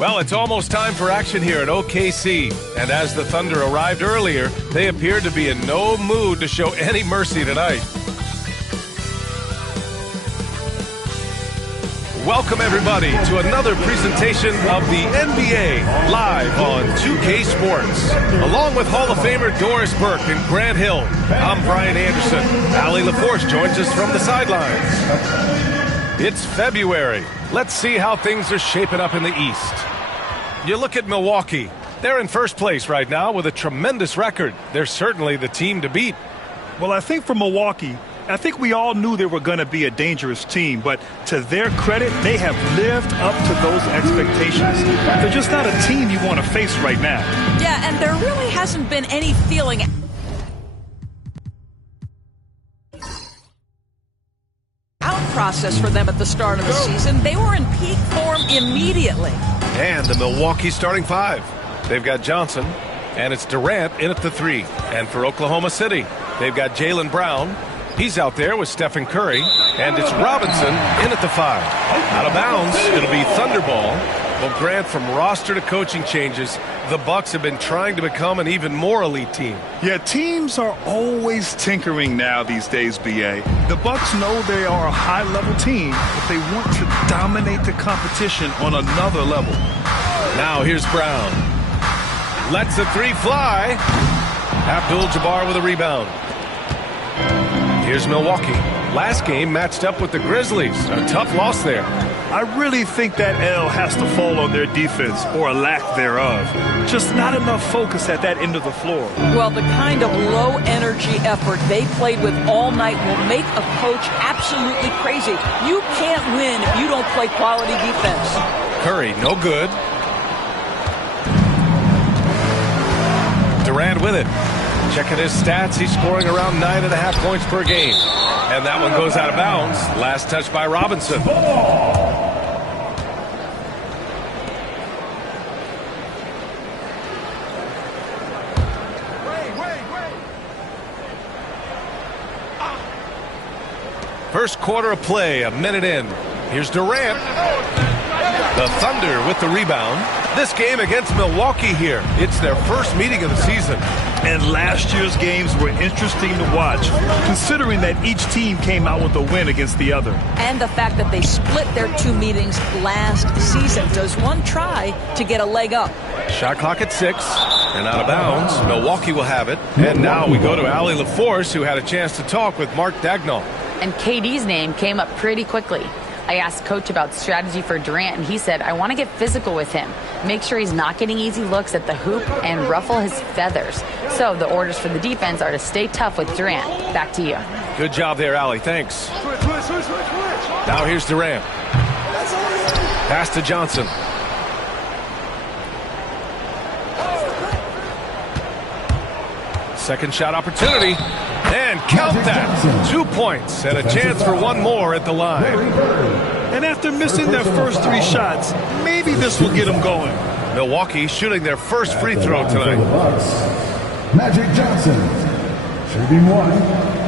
Well, it's almost time for action here at OKC. And as the Thunder arrived earlier, they appeared to be in no mood to show any mercy tonight. Welcome, everybody, to another presentation of the NBA live on 2K Sports. Along with Hall of Famer Doris Burke and Grant Hill, I'm Brian Anderson. Allie LaForce joins us from the sidelines. It's February. Let's see how things are shaping up in the East. You look at Milwaukee. They're in first place right now with a tremendous record. They're certainly the team to beat. Well, I think for Milwaukee, I think we all knew they were going to be a dangerous team, but to their credit, they have lived up to those expectations. They're just not a team you want to face right now. Yeah, and there really hasn't been any feeling out process for them at the start of the season. They were in peak form immediately. And the Milwaukee starting five. They've got Johnson, and it's Durant in at the 3. And for Oklahoma City, they've got Jaylen Brown. He's out there with Stephen Curry, and it's Robinson in at the 5. Out of bounds, it'll be Thunderball. Well, Grant, from roster to coaching changes, the Bucks have been trying to become an even more elite team. Yeah, teams are always tinkering now these days, B.A. The Bucks know they are a high-level team, but they want to dominate the competition on another level. Now here's Brown. Lets the 3 fly. Abdul-Jabbar with a rebound. Here's Milwaukee. Last game matched up with the Grizzlies. A tough loss there. I really think that L has to fall on their defense, or a lack thereof. Just not enough focus at that end of the floor. Well, the kind of low-energy effort they played with all night will make a coach absolutely crazy. You can't win if you don't play quality defense. Curry, no good. Durant with it. Checking his stats, he's scoring around 9.5 points per game. And that one goes out of bounds. Last touch by Robinson. First quarter of play, a minute in. Here's Durant. The Thunder with the rebound. This game against Milwaukee here. It's their first meeting of the season. And last year's games were interesting to watch, considering that each team came out with a win against the other. And the fact that they split their 2 meetings last season. Does one try to get a leg up? Shot clock at 6 and out of bounds. Milwaukee will have it. And now we go to Allie LaForce, who had a chance to talk with Mark Dagnall. And KD's name came up pretty quickly. I asked Coach about strategy for Durant, and he said, I want to get physical with him, make sure he's not getting easy looks at the hoop, and ruffle his feathers. So the orders for the defense are to stay tough with Durant. Back to you. Good job there, Allie. Thanks. Now here's Durant. Pass to Johnson. Second shot opportunity. And count that. 2 points and a chance for one more at the line. And after missing their first 3 shots, maybe this will get them going. Milwaukee shooting their first free throw tonight. Magic Johnson, shooting 1.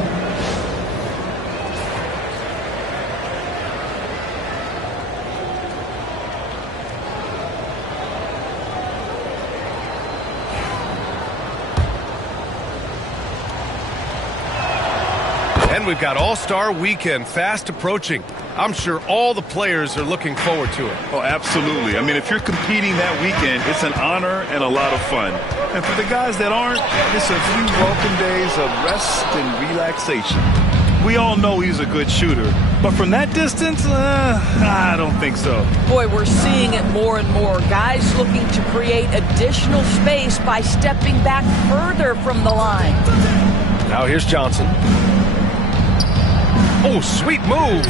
And we've got All-Star Weekend fast approaching. I'm sure all the players are looking forward to it. Oh, absolutely. I mean, if you're competing that weekend, it's an honor and a lot of fun. And for the guys that aren't, it's a few welcome days of rest and relaxation. We all know he's a good shooter, but from that distance, I don't think so. Boy, we're seeing it more and more. Guys looking to create additional space by stepping back further from the line. Now here's Johnson. Oh, sweet move.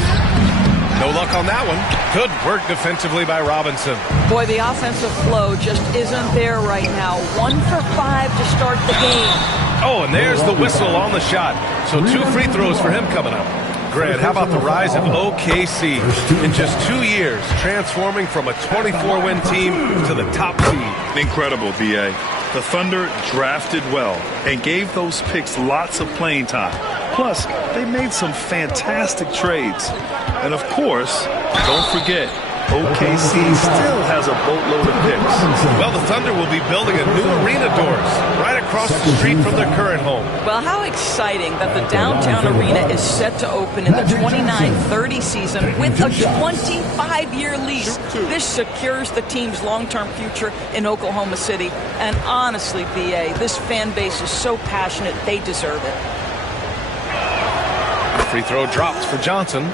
No luck on that one. Good work defensively by Robinson. Boy, the offensive flow just isn't there right now. 1 for 5 to start the game. Oh, and there's the whistle on the shot. So 2 free throws for him coming up. Grant, how about the rise of OKC in just 2 years, transforming from a 24-win team to the top seed? Incredible, B.A. The Thunder drafted well and gave those picks lots of playing time. Plus, they made some fantastic trades. And of course, don't forget, OKC still has a boatload of picks. Well, the Thunder will be building a new arena, Doris, right across the street from their current home. Well, how exciting that the downtown arena is set to open in the 29-30 season with a 25-year lease. This secures the team's long-term future in Oklahoma City. And honestly, BA, this fan base is so passionate, they deserve it. Free throw drops for Johnson.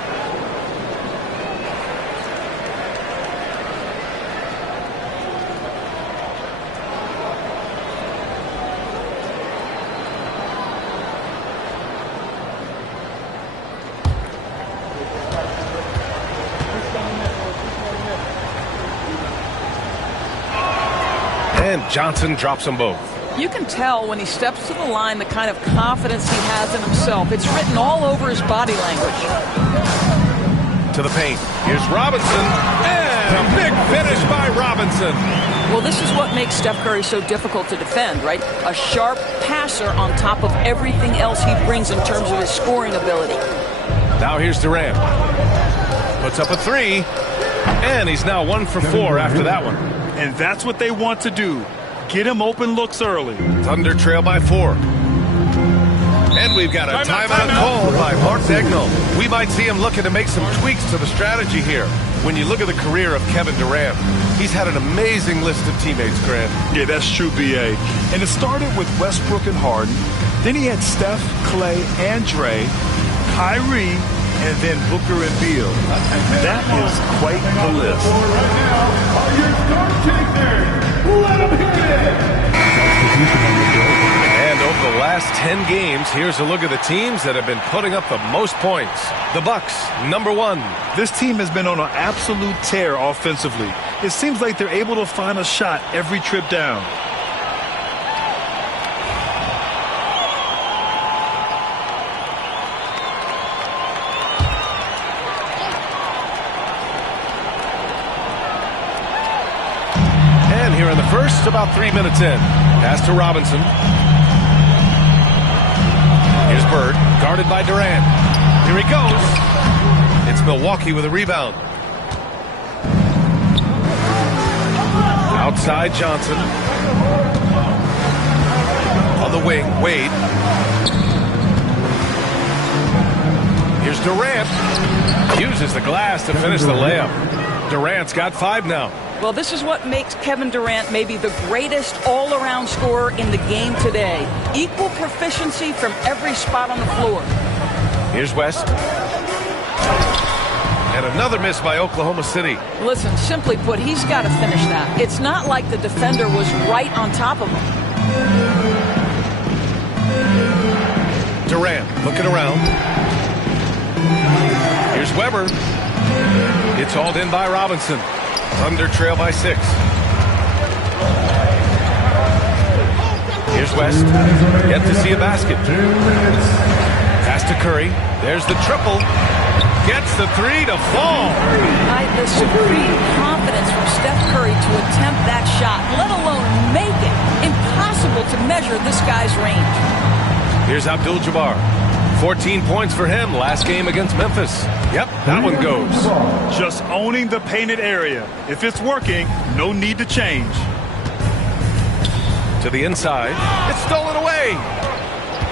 And Johnson drops them both. You can tell when he steps to the line the kind of confidence he has in himself. It's written all over his body language. To the paint. Here's Robinson. And a big finish by Robinson. Well, this is what makes Steph Curry so difficult to defend, right? A sharp passer on top of everything else he brings in terms of his scoring ability. Now here's Durant. Puts up a three. And he's now 1 for 4 after that one. And that's what they want to do. Get him open looks early. Thunder trail by 4. And we've got a timeout called by Mark Daigneault. We might see him looking to make some tweaks to the strategy here. When you look at the career of Kevin Durant, he's had an amazing list of teammates, Grant. Yeah, that's true, B.A. And it started with Westbrook and Harden. Then he had Steph, Clay, and Dre, Kyrie, and then Booker and Beal. That is quite the list. And over the last 10 games, here's a look at the teams that have been putting up the most points. The Bucks, number 1. This team has been on an absolute tear offensively. It seems like they're able to find a shot every trip down. Here in the first, about 3 minutes in. Pass to Robinson. Here's Bird, guarded by Durant. Here he goes. It's Milwaukee with a rebound. Outside Johnson. On the wing, Wade. Here's Durant. Uses the glass to finish the layup. Durant's got 5 now. Well, this is what makes Kevin Durant maybe the greatest all-around scorer in the game today. Equal proficiency from every spot on the floor. Here's West. And another miss by Oklahoma City. Listen, simply put, he's got to finish that. It's not like the defender was right on top of him. Durant looking around. Here's Weber. It's hauled in by Robinson. Thunder trail by 6. Here's West. Yet to see a basket. Pass to Curry. There's the triple. Gets the 3 to fall. The supreme confidence from Steph Curry to attempt that shot, let alone make it. Impossible to measure this guy's range. Here's Abdul-Jabbar. 14 points for him last game against Memphis. Yep, that one goes. Just owning the painted area. If it's working, no need to change. To the inside. It's stolen away.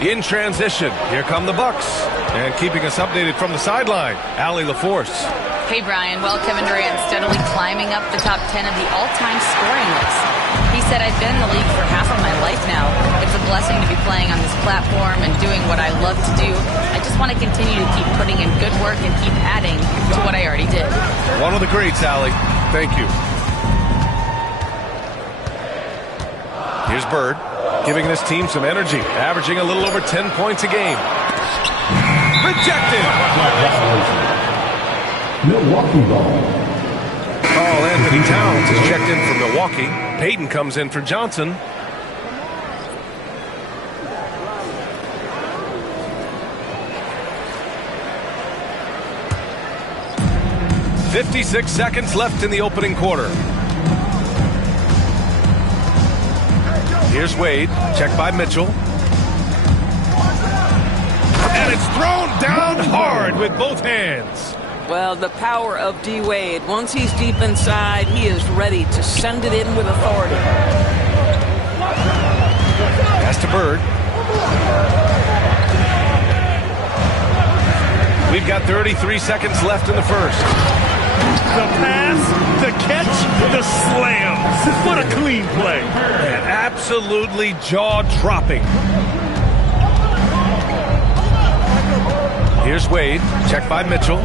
In transition, here come the Bucks. And keeping us updated from the sideline, Allie LaForce. Hey, Brian. Well, Kevin Durant steadily climbing up the top 10 of the all-time scoring list. He said, I've been in the league for half of my life now. It's a blessing to be playing on this platform and doing what I love to do. I just want to continue to keep putting in good work and keep adding to what I already did. One of the greats, Allie. Thank you. Here's Bird, giving this team some energy, averaging a little over 10 points a game. Rejected. Milwaukee ball. Carl Anthony Towns is checked in for Milwaukee. Payton comes in for Johnson. "56 seconds left in the opening quarter. Here's Wade, checked by Mitchell. And it's thrown down hard with both hands. Well, the power of D. Wade. Once he's deep inside, he is ready to send it in with authority. Pass to Bird. We've got 33 seconds left in the first. The pass, the catch, the slam. What a clean play. Man, absolutely jaw-dropping. Here's Wade. Check by Mitchell.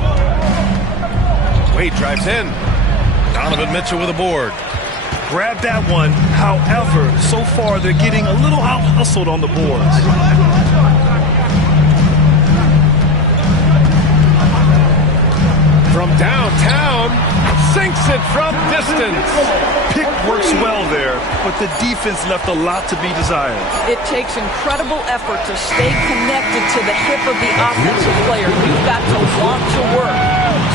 Wade drives in. Donovan Mitchell with a board. Grab that one. However, so far they're getting a little out-hustled on the boards. From downtown, sinks it from distance. Pick works well there, but the defense left a lot to be desired. It takes incredible effort to stay connected to the hip of the offensive player. You've got to want to work.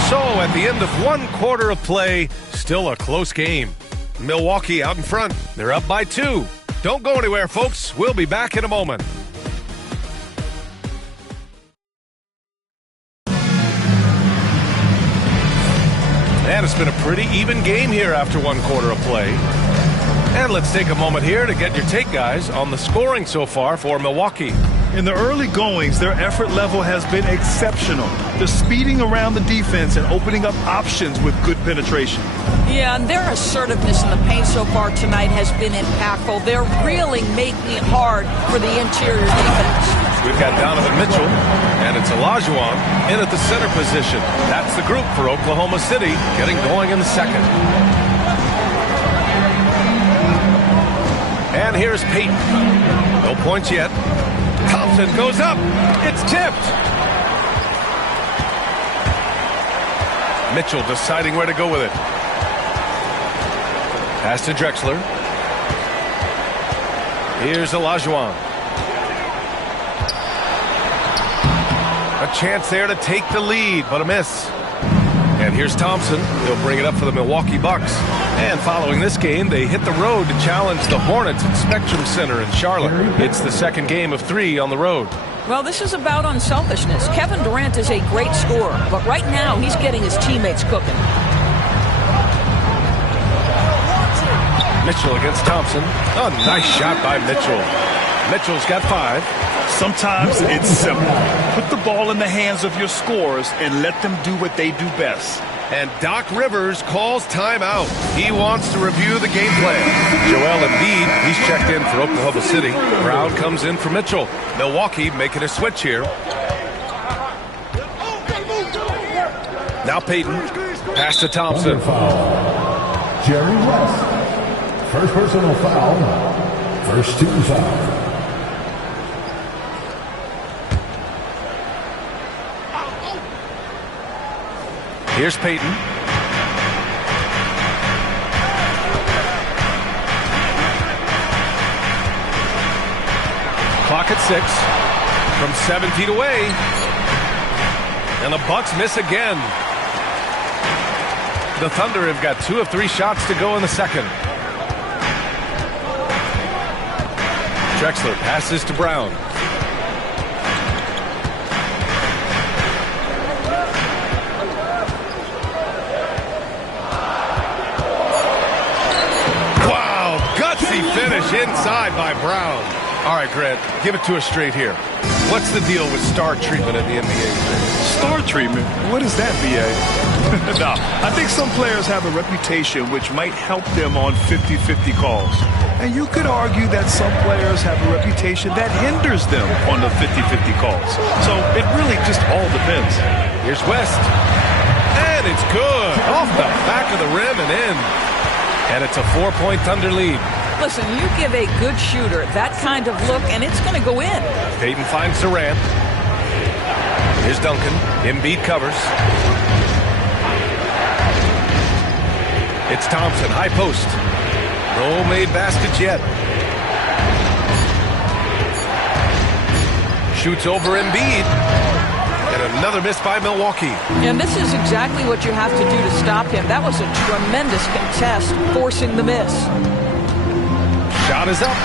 So at the end of one quarter of play, still a close game. Milwaukee out in front. They're up by 2. Don't go anywhere, folks. We'll be back in a moment. And it's been a pretty even game here after one quarter of play. And let's take a moment here to get your take, guys, on the scoring so far for Milwaukee. In the early goings, their effort level has been exceptional. They're speeding around the defense and opening up options with good penetration. Yeah, and their assertiveness in the paint so far tonight has been impactful. They're really making it hard for the interior defense. We've got Donovan Mitchell, and it's Olajuwon in at the center position. That's the group for Oklahoma City getting going in the second. And here's Payton. No points yet. Thompson goes up. It's tipped. Mitchell deciding where to go with it. Pass to Drexler. Here's Olajuwon. A chance there to take the lead, but a miss. And here's Thompson. He'll bring it up for the Milwaukee Bucks. And following this game, they hit the road to challenge the Hornets at Spectrum Center in Charlotte. It's the second game of 3 on the road. Well, this is about unselfishness. Kevin Durant is a great scorer, but right now he's getting his teammates cooking. Mitchell against Thompson. A nice shot by Mitchell. Mitchell's got 5. Sometimes it's simple. Put the ball in the hands of your scorers and let them do what they do best. And Doc Rivers calls timeout. He wants to review the game plan. Joel Embiid, he's checked in for Oklahoma City. Brown comes in for Mitchell. Milwaukee making a switch here. Now Payton. Pass to Thompson. Jerry West. First personal foul. First team foul. Here's Payton. Clock at 6. From 7 feet away. And the Bucks miss again. The Thunder have got 2 of 3 shots to go in the second. Drexler passes to Brown. Finish inside by Brown. All right, Grant, give it to us straight here. What's the deal with star treatment in the NBA? Star treatment? What is that, BA? No, I think some players have a reputation which might help them on 50-50 calls. And you could argue that some players have a reputation that hinders them on the 50-50 calls. So it really just all depends. Here's West. And it's good. Off the back of the rim and in. And it's a 4-point Thunder lead. Listen, you give a good shooter that kind of look, and it's going to go in. Payton finds Durant. Here's Duncan. Embiid covers. It's Thompson, high post. No made baskets yet. Shoots over Embiid. And another miss by Milwaukee. And this is exactly what you have to do to stop him. That was a tremendous contest, forcing the miss. Shot is up.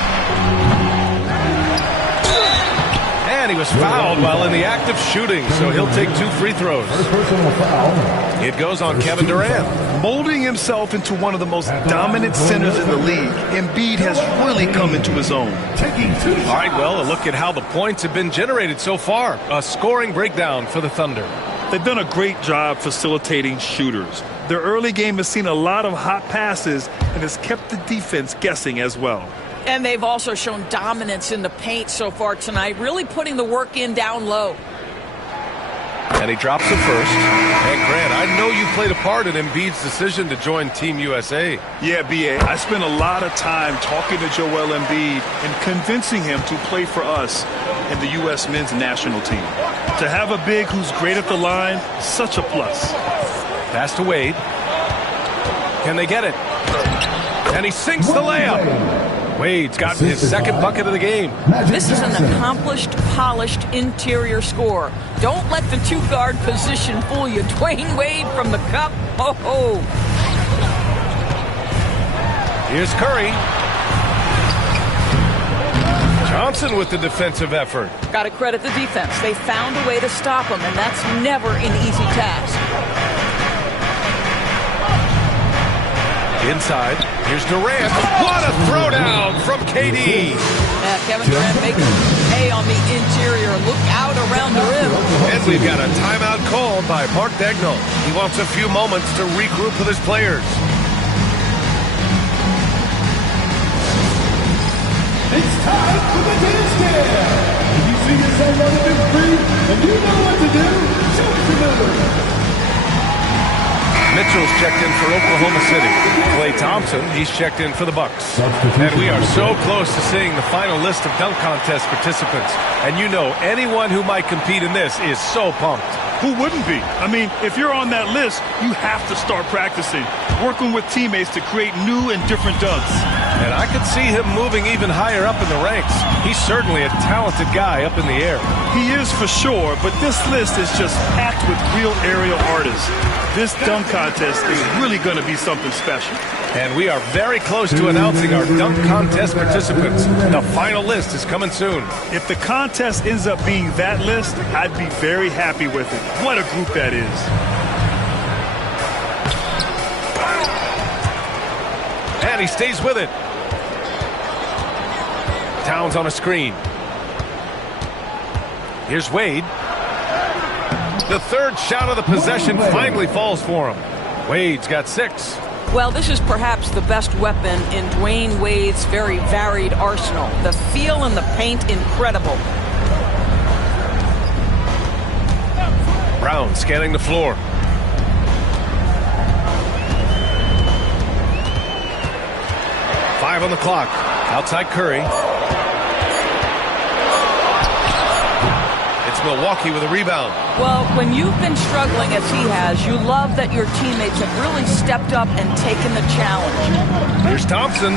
And he was fouled while in the act of shooting, so he'll take 2 free throws. First personal foul. It goes on Kevin Durant. Molding himself into one of the most dominant centers in the league, Embiid has really come into his own. Taking 2 shots. All right, well, a look at how the points have been generated so far. A scoring breakdown for the Thunder. They've done a great job facilitating shooters. Their early game has seen a lot of hot passes and has kept the defense guessing as well. And they've also shown dominance in the paint so far tonight, really putting the work in down low. And he drops the first. And Grant, I know you played a part in Embiid's decision to join Team USA. Yeah, B.A., I spent a lot of time talking to Joel Embiid and convincing him to play for us in the U.S. men's national team. To have a big who's great at the line, such a plus. Pass to Wade. Can they get it? And he sinks the layup. Wade's gotten his second bucket of the game. This is an accomplished, polished interior scorer. Don't let the 2-guard position fool you. Dwayne Wade from the cup. Oh. Here's Curry. Johnson with the defensive effort. Got to credit the defense. They found a way to stop him, and that's never an easy task. Inside, here's Durant. What a throwdown from KD. Yeah, Kevin Durant making hay on the interior. Look out around the rim. And we've got a timeout called by Mark Daigneault. He wants a few moments to regroup with his players. It's time for the dance cam. If you see yourself on the big screen and you know what to do, show us your number. Mitchell's checked in for Oklahoma City. Klay Thompson, he's checked in for the Bucks. And we are so close to seeing the final list of dunk contest participants. And you know, anyone who might compete in this is so pumped. Who wouldn't be? I mean, if you're on that list, you have to start practicing, working with teammates to create new and different dunks. And I could see him moving even higher up in the ranks. He's certainly a talented guy up in the air. He is for sure, but this list is just packed with real aerial artists. This dunk contest is really going to be something special. And we are very close to announcing our dunk contest participants. The final list is coming soon. If the contest ends up being that list, I'd be very happy with it. What a group that is. And he stays with it. Towns on a screen. Here's Wade. The third shot of the possession finally falls for him. Wade's got 6. Well, this is perhaps the best weapon in Dwayne Wade's very varied arsenal. The feel in the paint, incredible. Brown scanning the floor. Five on the clock. Outside Curry. It's Milwaukee with a rebound. Well, when you've been struggling as he has, you love that your teammates have really stepped up and taken the challenge. Here's Thompson.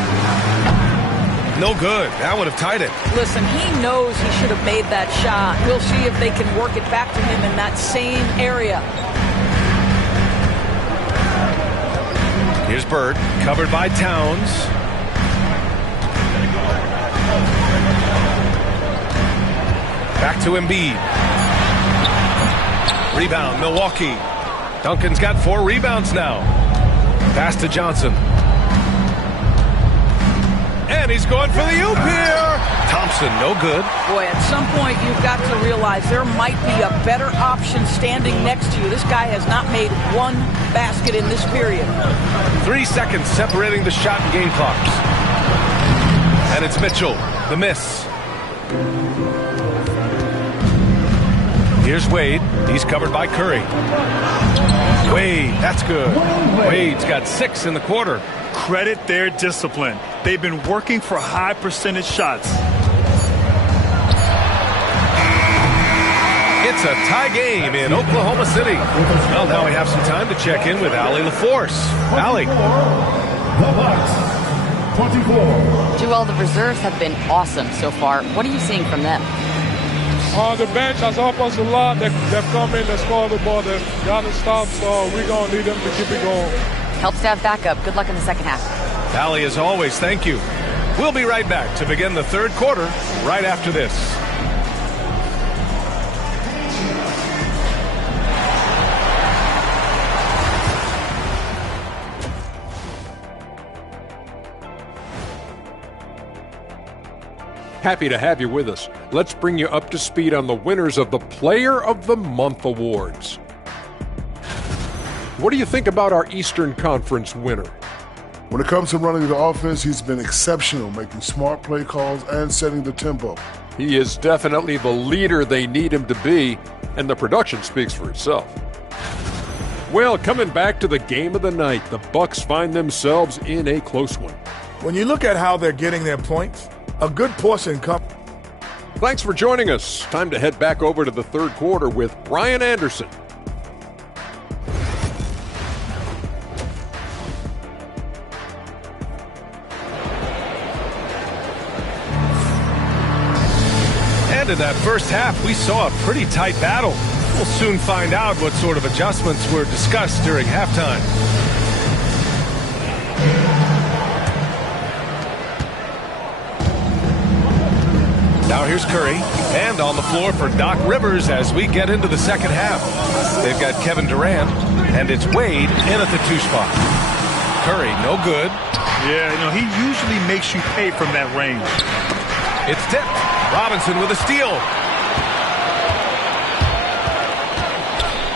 No good. That would have tied it. Listen, he knows he should have made that shot. We'll see if they can work it back to him in that same area. Here's Bird, covered by Towns. Back to Embiid. Rebound, Milwaukee. Duncan's got 4 rebounds now. Pass to Johnson. And he's going for the oop here. Thompson, no good. Boy, at some point you've got to realize there might be a better option standing next to you. This guy has not made one basket in this period. 3 seconds separating the shot and game clocks. And it's Mitchell, the miss. Here's Wade. He's covered by Curry. Wade, that's good. Wade's got 6 in the quarter. Credit their discipline. They've been working for high percentage shots. It's a tie game in Oklahoma City. Well, now we have some time to check in with Allie LaForce. Allie. The Bucks, 24. Joel, the reserves have been awesome so far. What are you seeing from them? The bench has helped us a lot. They've come in, they scored the ball, they've got to stop, so we're going to need them to keep it going. Helps to have backup. Good luck in the second half. Allie, as always, thank you. We'll be right back to begin the third quarter right after this. Happy to have you with us. Let's bring you up to speed on the winners of the Player of the Month awards. What do you think about our Eastern Conference winner? When it comes to running the offense, he's been exceptional, making smart play calls and setting the tempo. He is definitely the leader they need him to be, and the production speaks for itself. Well, coming back to the game of the night, the Bucks find themselves in a close one. When you look at how they're getting their points, a good portion comes. Thanks for joining us. Time to head back over to the third quarter with Brian Anderson. And in that first half, we saw a pretty tight battle. We'll soon find out what sort of adjustments were discussed during halftime. Now here's Curry, and on the floor for Doc Rivers as we get into the second half. They've got Kevin Durant, and it's Wade in at the 2 spot. Curry, no good. Yeah, he usually makes you pay from that range. It's tipped. Robinson with a steal.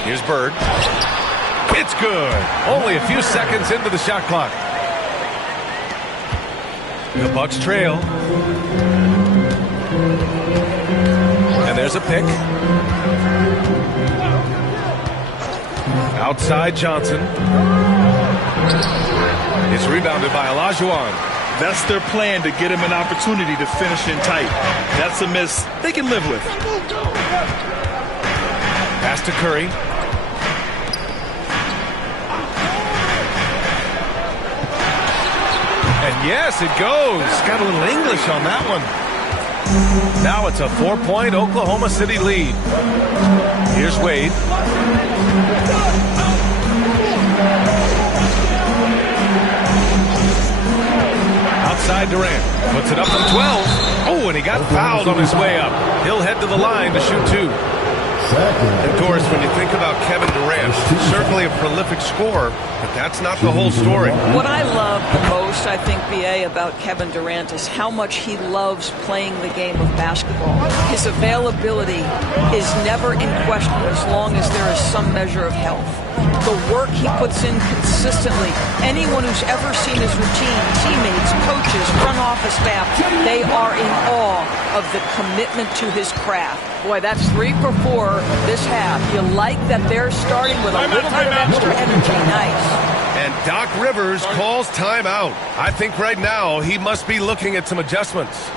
Here's Bird. It's good. Only a few seconds into the shot clock. The Bucks trail. And there's a pick. Outside Johnson. It's rebounded by Olajuwon. That's their plan, to get him an opportunity to finish in tight. That's a miss they can live with. Pass to Curry. And yes, it goes. Got a little English on that one. Now it's a 4-point Oklahoma City lead. Here's Wade. Outside Durant. Puts it up from 12. Oh, and he got fouled on his way up. He'll head to the line to shoot 2. And Doris, when you think about Kevin Durant, certainly a prolific scorer, but that's not the whole story. What I love the most, I think, B.A., about Kevin Durant is how much he loves playing the game of basketball. His availability is never in question as long as there is some measure of health. The work he puts in consistently. Anyone who's ever seen his routine, teammates, coaches, front office staff, they are in awe of the commitment to his craft. Boy, that's 3 for 4 this half. You like that they're starting with a little bit of extra energy. Nice. And Doc Rivers calls timeout. I think right now he must be looking at some adjustments.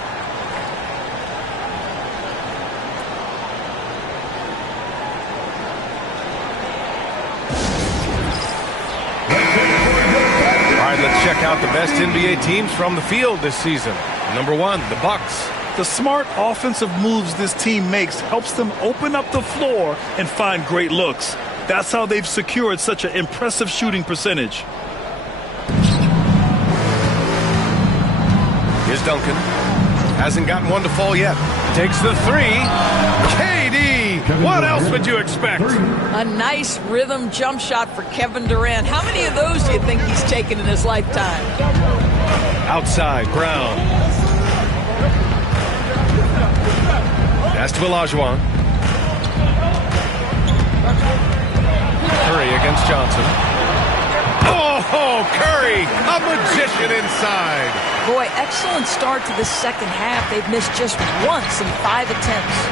Let's check out the best NBA teams from the field this season. Number 1, the Bucks. The smart offensive moves this team makes helps them open up the floor and find great looks. That's how they've secured such an impressive shooting percentage. Here's Duncan. Hasn't gotten one to fall yet. Takes the 3. KD! What else would you expect? A nice rhythm jump shot for Kevin Durant. How many of those do you think he's taken in his lifetime? Outside, Brown. Pass to Olajuwon. Curry against Johnson. Oh, Curry, a magician inside. Boy, excellent start to the second half. They've missed just once in 5 attempts.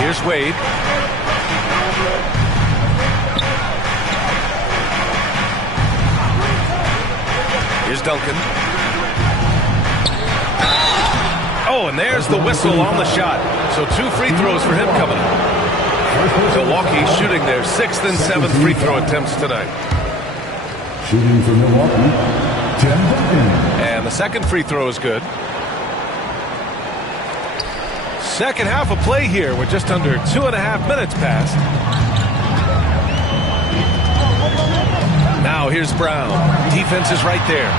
Here's Wade. Here's Duncan. Oh, and there's the whistle on the shot. So 2 free throws for him coming up. Milwaukee shooting their 6th and 7th free throw attempts tonight. Shooting for Milwaukee, Tim Duncan. And the second free throw is good. Second half of play here with just under 2.5 minutes passed. Now here's Brown. Defense is right there.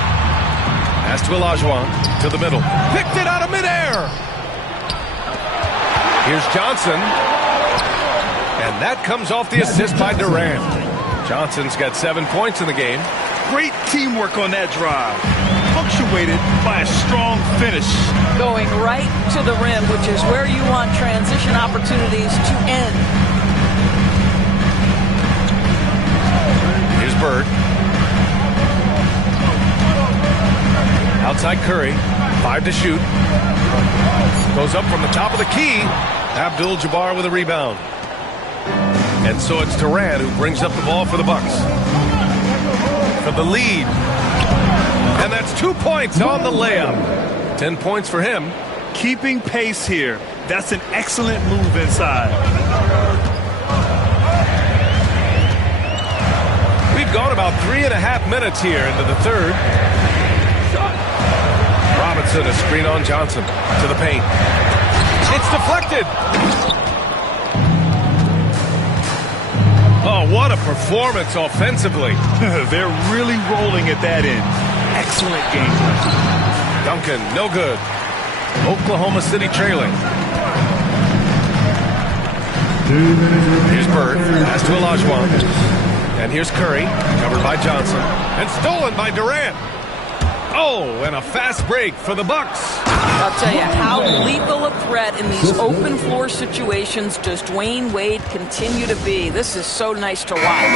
Pass to Olajuwon. To the middle. Picked it out of midair. Here's Johnson. And that comes off the assist by Durant. Johnson's got 7 points in the game. Great teamwork on that drive. Punctuated punctuated by a strong finish. Going right to the rim, which is where you want transition opportunities to end. Here's Bird. Outside Curry. 5 to shoot. Goes up from the top of the key. Abdul-Jabbar with a rebound. And so it's Durant who brings up the ball for the Bucks. For the lead. And that's 2 points on the layup. 10 points for him. Keeping pace here. That's an excellent move inside. We've gone about 3.5 minutes here into the third. Robinson, a screen on Johnson to the paint. It's deflected. Oh, what a performance offensively. They're really rolling at that end. Excellent game. Duncan, no good. Oklahoma City trailing. Here's Bird. Pass to Olajuwon. And here's Curry. Covered by Johnson. And stolen by Durant. Oh, and a fast break for the Bucks. I'll tell you, how lethal a threat in these open floor situations does Dwayne Wade continue to be. This is so nice to watch.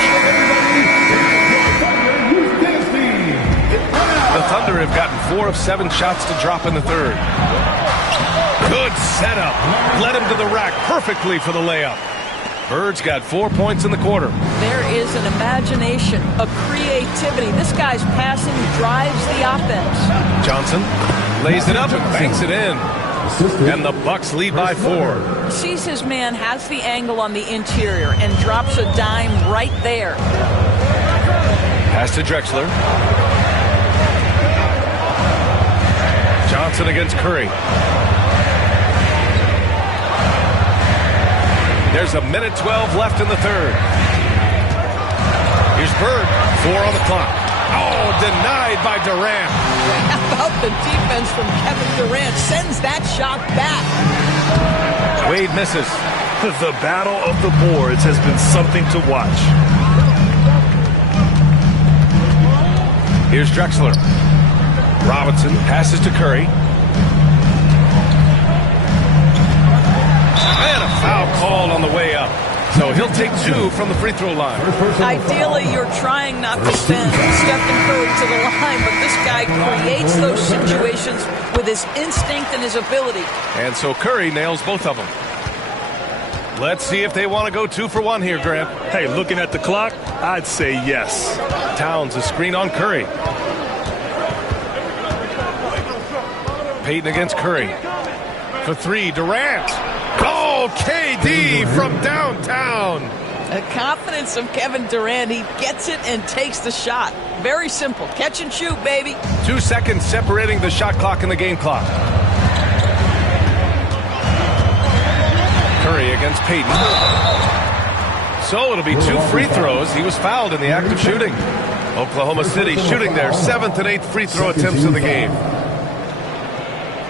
The Thunder have gotten 4 of 7 shots to drop in the third. Good setup. Led him to the rack perfectly for the layup. Bird's got 4 points in the quarter. There is an imagination, a creativity. This guy's passing drives the offense. Johnson lays it up and banks it in. And the Bucks lead by 4. Sees his man, has the angle on the interior, and drops a dime right there. Pass to Drexler. Johnson against Curry. There's a minute 12 left in the third. Here's Bird. 4 on the clock. Oh, denied by Durant. How about the defense from Kevin Durant? Sends that shot back. Wade misses. The battle of the boards has been something to watch. Here's Drexler. Robinson passes to Curry. And a foul called on the way up. So he'll take 2 from the free throw line. Ideally, you're trying not to send Stephen Curry to the line, but this guy creates those situations with his instinct and his ability. And so Curry nails both of them. Let's see if they want to go 2 for 1 here, Grant. Hey, looking at the clock, I'd say yes. Towns, a screen on Curry. Payton against Curry. For 3, Durant. Oh, KD from downtown. The confidence of Kevin Durant. He gets it and takes the shot. Very simple. Catch and shoot, baby. 2 seconds separating the shot clock and the game clock. Curry against Payton. So it'll be 2 free throws. He was fouled in the act of shooting. Oklahoma City shooting their 7th and 8th free throw attempts of the game.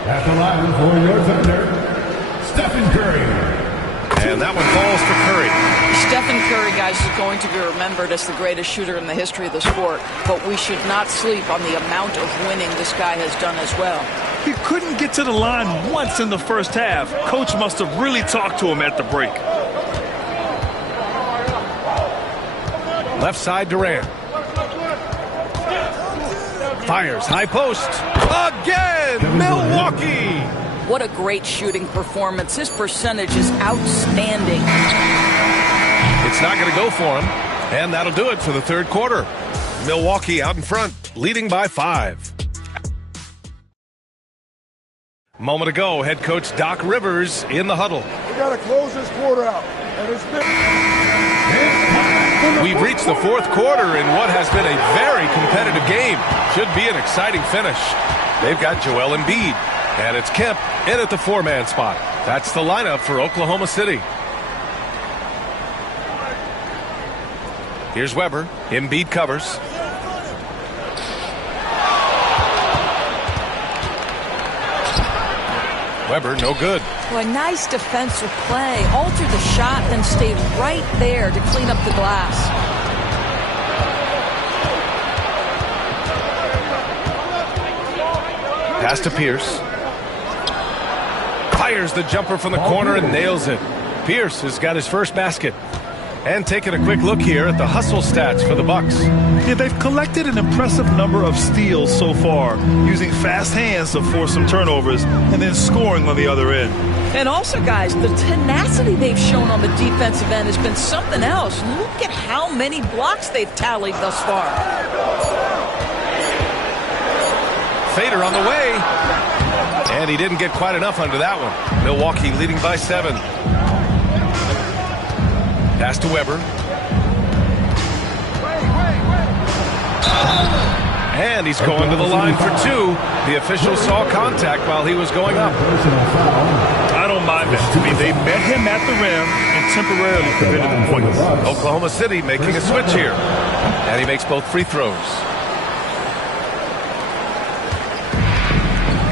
At the line for your Thunder, Stephen Curry. And that one falls for Curry. Stephen Curry, guys, is going to be remembered as the greatest shooter in the history of the sport, but we should not sleep on the amount of winning this guy has done as well. He couldn't get to the line once in the first half. Coach must have really talked to him at the break. Left side, Durant. Fires, high post. Again, Milwaukee. What a great shooting performance. His percentage is outstanding. It's not going to go for him, and that'll do it for the third quarter. Milwaukee out in front, leading by 5. Moment ago, head coach Doc Rivers in the huddle. We got to close this quarter out, and it's been... We've reached the fourth quarter in what has been a very competitive game. Should be an exciting finish. They've got Joel Embiid, and it's Kemp in at the 4-man spot. That's the lineup for Oklahoma City. Here's Weber. Embiid covers. Weber, no good. Well, a nice defensive play. Altered the shot, then stayed right there to clean up the glass. Pass to Pierce. Fires the jumper from the corner and nails it. Pierce has got his first basket. And taking a quick look here at the hustle stats for the Bucks. Yeah, they've collected an impressive number of steals so far, using fast hands to force some turnovers and then scoring on the other end. And also, guys, the tenacity they've shown on the defensive end has been something else. Look at how many blocks they've tallied thus far. Fader on the way. And he didn't get quite enough under that one. Milwaukee leading by 7. Pass to Weber. And he's going to the line for 2. The official saw contact while he was going up. I don't mind that. I mean, they met him at the rim and temporarily prevented the points. Oklahoma City making a switch here. And he makes both free throws.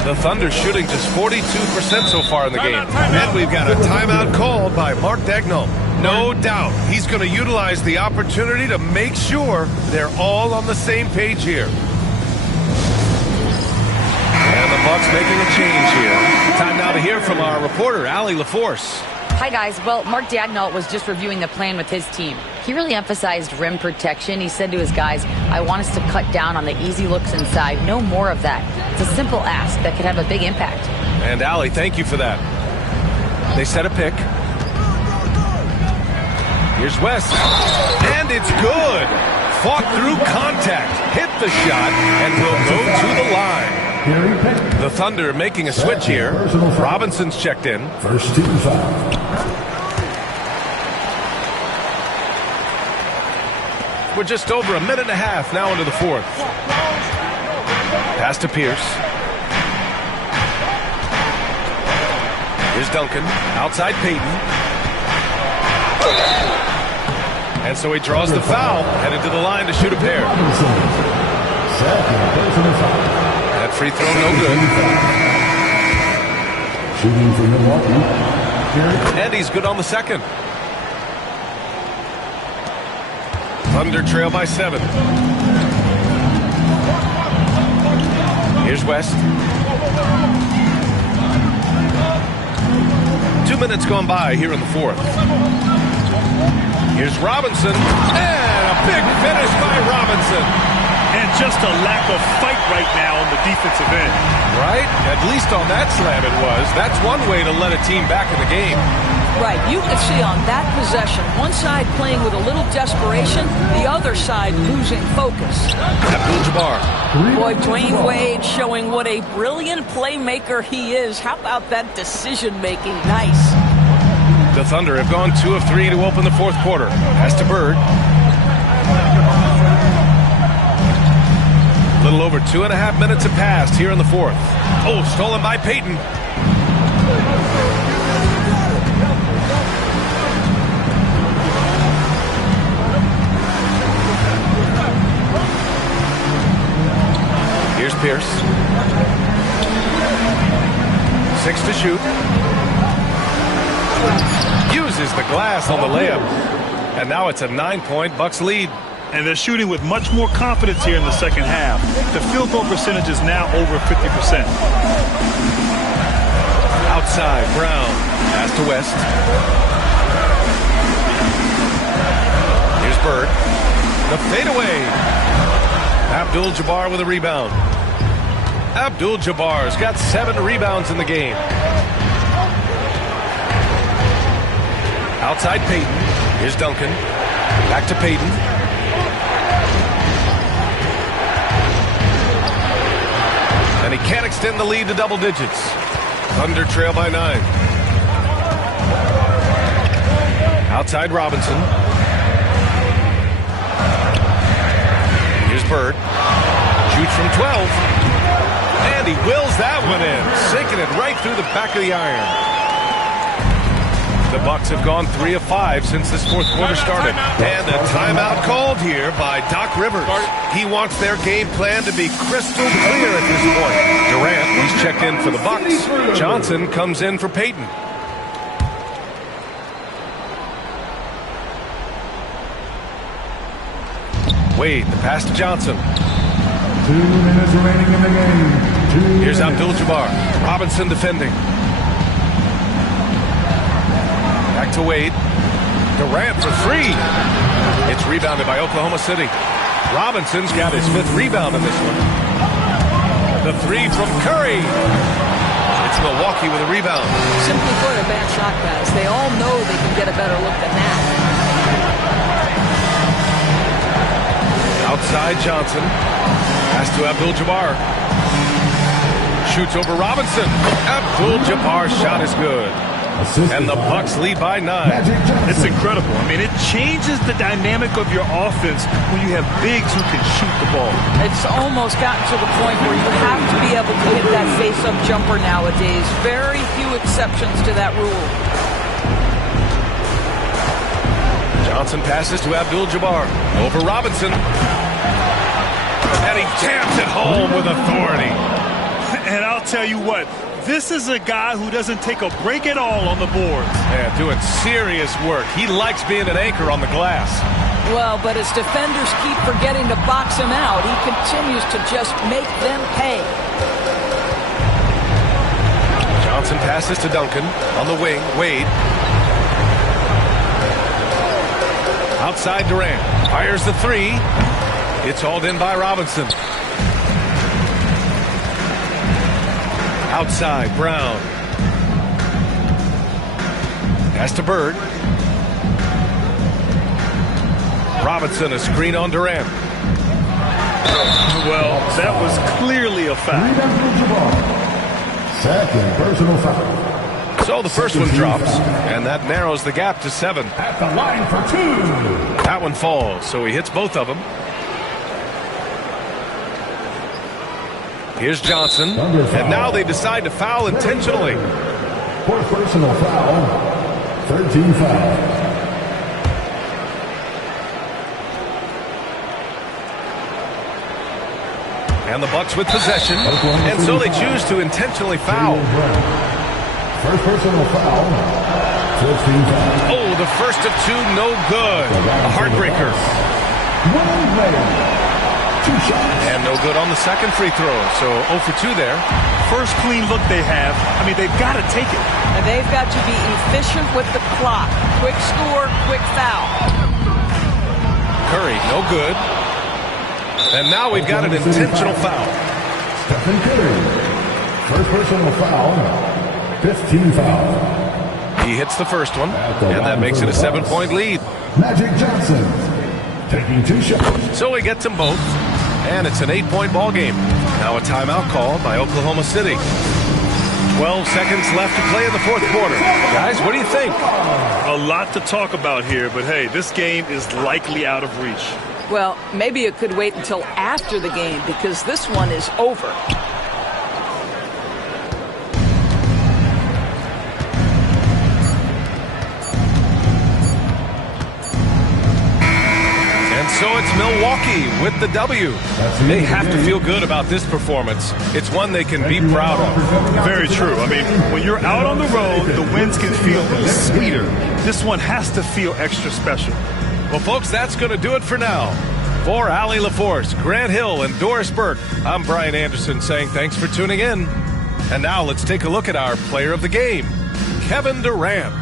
The Thunder shooting just 42% so far in the game. And we've got a timeout called by Mark Daigneault. No doubt he's going to utilize the opportunity to make sure they're all on the same page here. And the Bucks making a change here. Time now to hear from our reporter, Allie LaForce. Hi, guys. Well, Mark Daigneault was just reviewing the plan with his team. He really emphasized rim protection. He said to his guys, I want us to cut down on the easy looks inside. No more of that. It's a simple ask that could have a big impact. And Allie, thank you for that. They set a pick. Here's West. And it's good. Fought through contact. Hit the shot and will go to the line. The Thunder making a switch here. Robinson's checked in. First team foul. We're just over a minute and a half now into the 4th. Pass to Pierce. Here's Duncan. Outside Payton. And so he draws the foul. Headed to the line to shoot a pair. That free throw no good. Shooting for Milwaukee. And he's good on the second. Thunder trail by 7. Here's West. 2 minutes gone by here in the 4th. Here's Robinson. And a big finish by Robinson. And just a lack of fight right now on the defensive end. Right? At least on that slam it was. That's one way to let a team back in the game. Right, you can see on that possession, one side playing with a little desperation, the other side losing focus. Abdul-Jabbar. Boy, Dwayne Wade showing what a brilliant playmaker he is. How about that decision-making? Nice. The Thunder have gone 2 of 3 to open the 4th quarter. Pass to Bird. A little over 2.5 minutes have passed here in the 4th. Oh, stolen by Payton. Here's Pierce. 6 to shoot. Uses the glass on the layup. And now it's a 9-point Bucks lead. And they're shooting with much more confidence here in the second half. The field goal percentage is now over 50%. Outside, Brown. Pass to West. Here's Bird. The fadeaway. Abdul-Jabbar with a rebound. Abdul-Jabbar's got 7 rebounds in the game. Outside Payton. Here's Duncan. Back to Payton. And he can't extend the lead to double digits. Thunder trail by 9. Outside Robinson. Here's Bird. Shoots from 12. And he wills that one in. Sinking it right through the back of the iron. The Bucks have gone 3 of 5 since this 4th quarter started. And a timeout called here by Doc Rivers. He wants their game plan to be crystal clear at this point. Durant, he's checked in for the Bucks. Johnson comes in for Payton. Wade, the pass to Johnson. 2 minutes remaining in the game. Here's Abdul-Jabbar. Robinson defending. Back to Wade. Durant for three. It's rebounded by Oklahoma City. Robinson's got his 5th rebound in this one. The three from Curry. It's Milwaukee with a rebound. Simply put, a bad shot, guys. They all know they can get a better look than that. Outside Johnson. Pass to Abdul-Jabbar. Shoots over Robinson. Abdul-Jabbar's shot is good. And the Bucks lead by 9. It's incredible. I mean, it changes the dynamic of your offense when you have bigs who can shoot the ball. It's almost gotten to the point where you have to be able to hit that face-up jumper nowadays. Very few exceptions to that rule. Johnson passes to Abdul-Jabbar. Over Robinson. And he jams it home with authority. And I'll tell you what, this is a guy who doesn't take a break at all on the boards. Yeah, doing serious work. He likes being an anchor on the glass. Well, but as defenders keep forgetting to box him out, he continues to just make them pay. Johnson passes to Duncan on the wing. Wade. Outside Durant. Fires the three. It's hauled in by Robinson. Outside, Brown. Pass to Bird. Robinson, a screen on Durant. Well, that was clearly a foul. Second personal foul. So the first one drops, and that narrows the gap to 7. At the line for 2. That one falls, so he hits both of them. Here's Johnson, and now they decide to foul intentionally. 4th personal foul, 13 foul. And the Bucks with possession, and so they choose to intentionally foul. 1st personal foul, 15 foul. Oh, the first of 2, no good. A heartbreaker. And no good on the second free throw, so 0 for 2 there. First clean look they have. I mean, they've got to take it. And they've got to be efficient with the clock. Quick score, quick foul. Curry, no good. And now we've got an intentional foul. Stephen Curry, 1st personal foul, 15 foul. He hits the first one, and that makes it a 7-point lead. Magic Johnson taking 2 shots. So he gets them both, and it's an 8-point ball game. Now a timeout called by Oklahoma City. 12 seconds left to play in the 4th quarter. Guys, what do you think? A lot to talk about here, but hey, this game is likely out of reach. Well, maybe it could wait until after the game because this one is over. So it's Milwaukee with the W. They have to feel good about this performance. It's one they can be proud of. Very true. I mean, when you're out on the road, the wins can feel sweeter. This one has to feel extra special. Well, folks, that's going to do it for now. For Allie LaForce, Grant Hill, and Doris Burke, I'm Brian Anderson saying thanks for tuning in. And now let's take a look at our player of the game, Kevin Durant.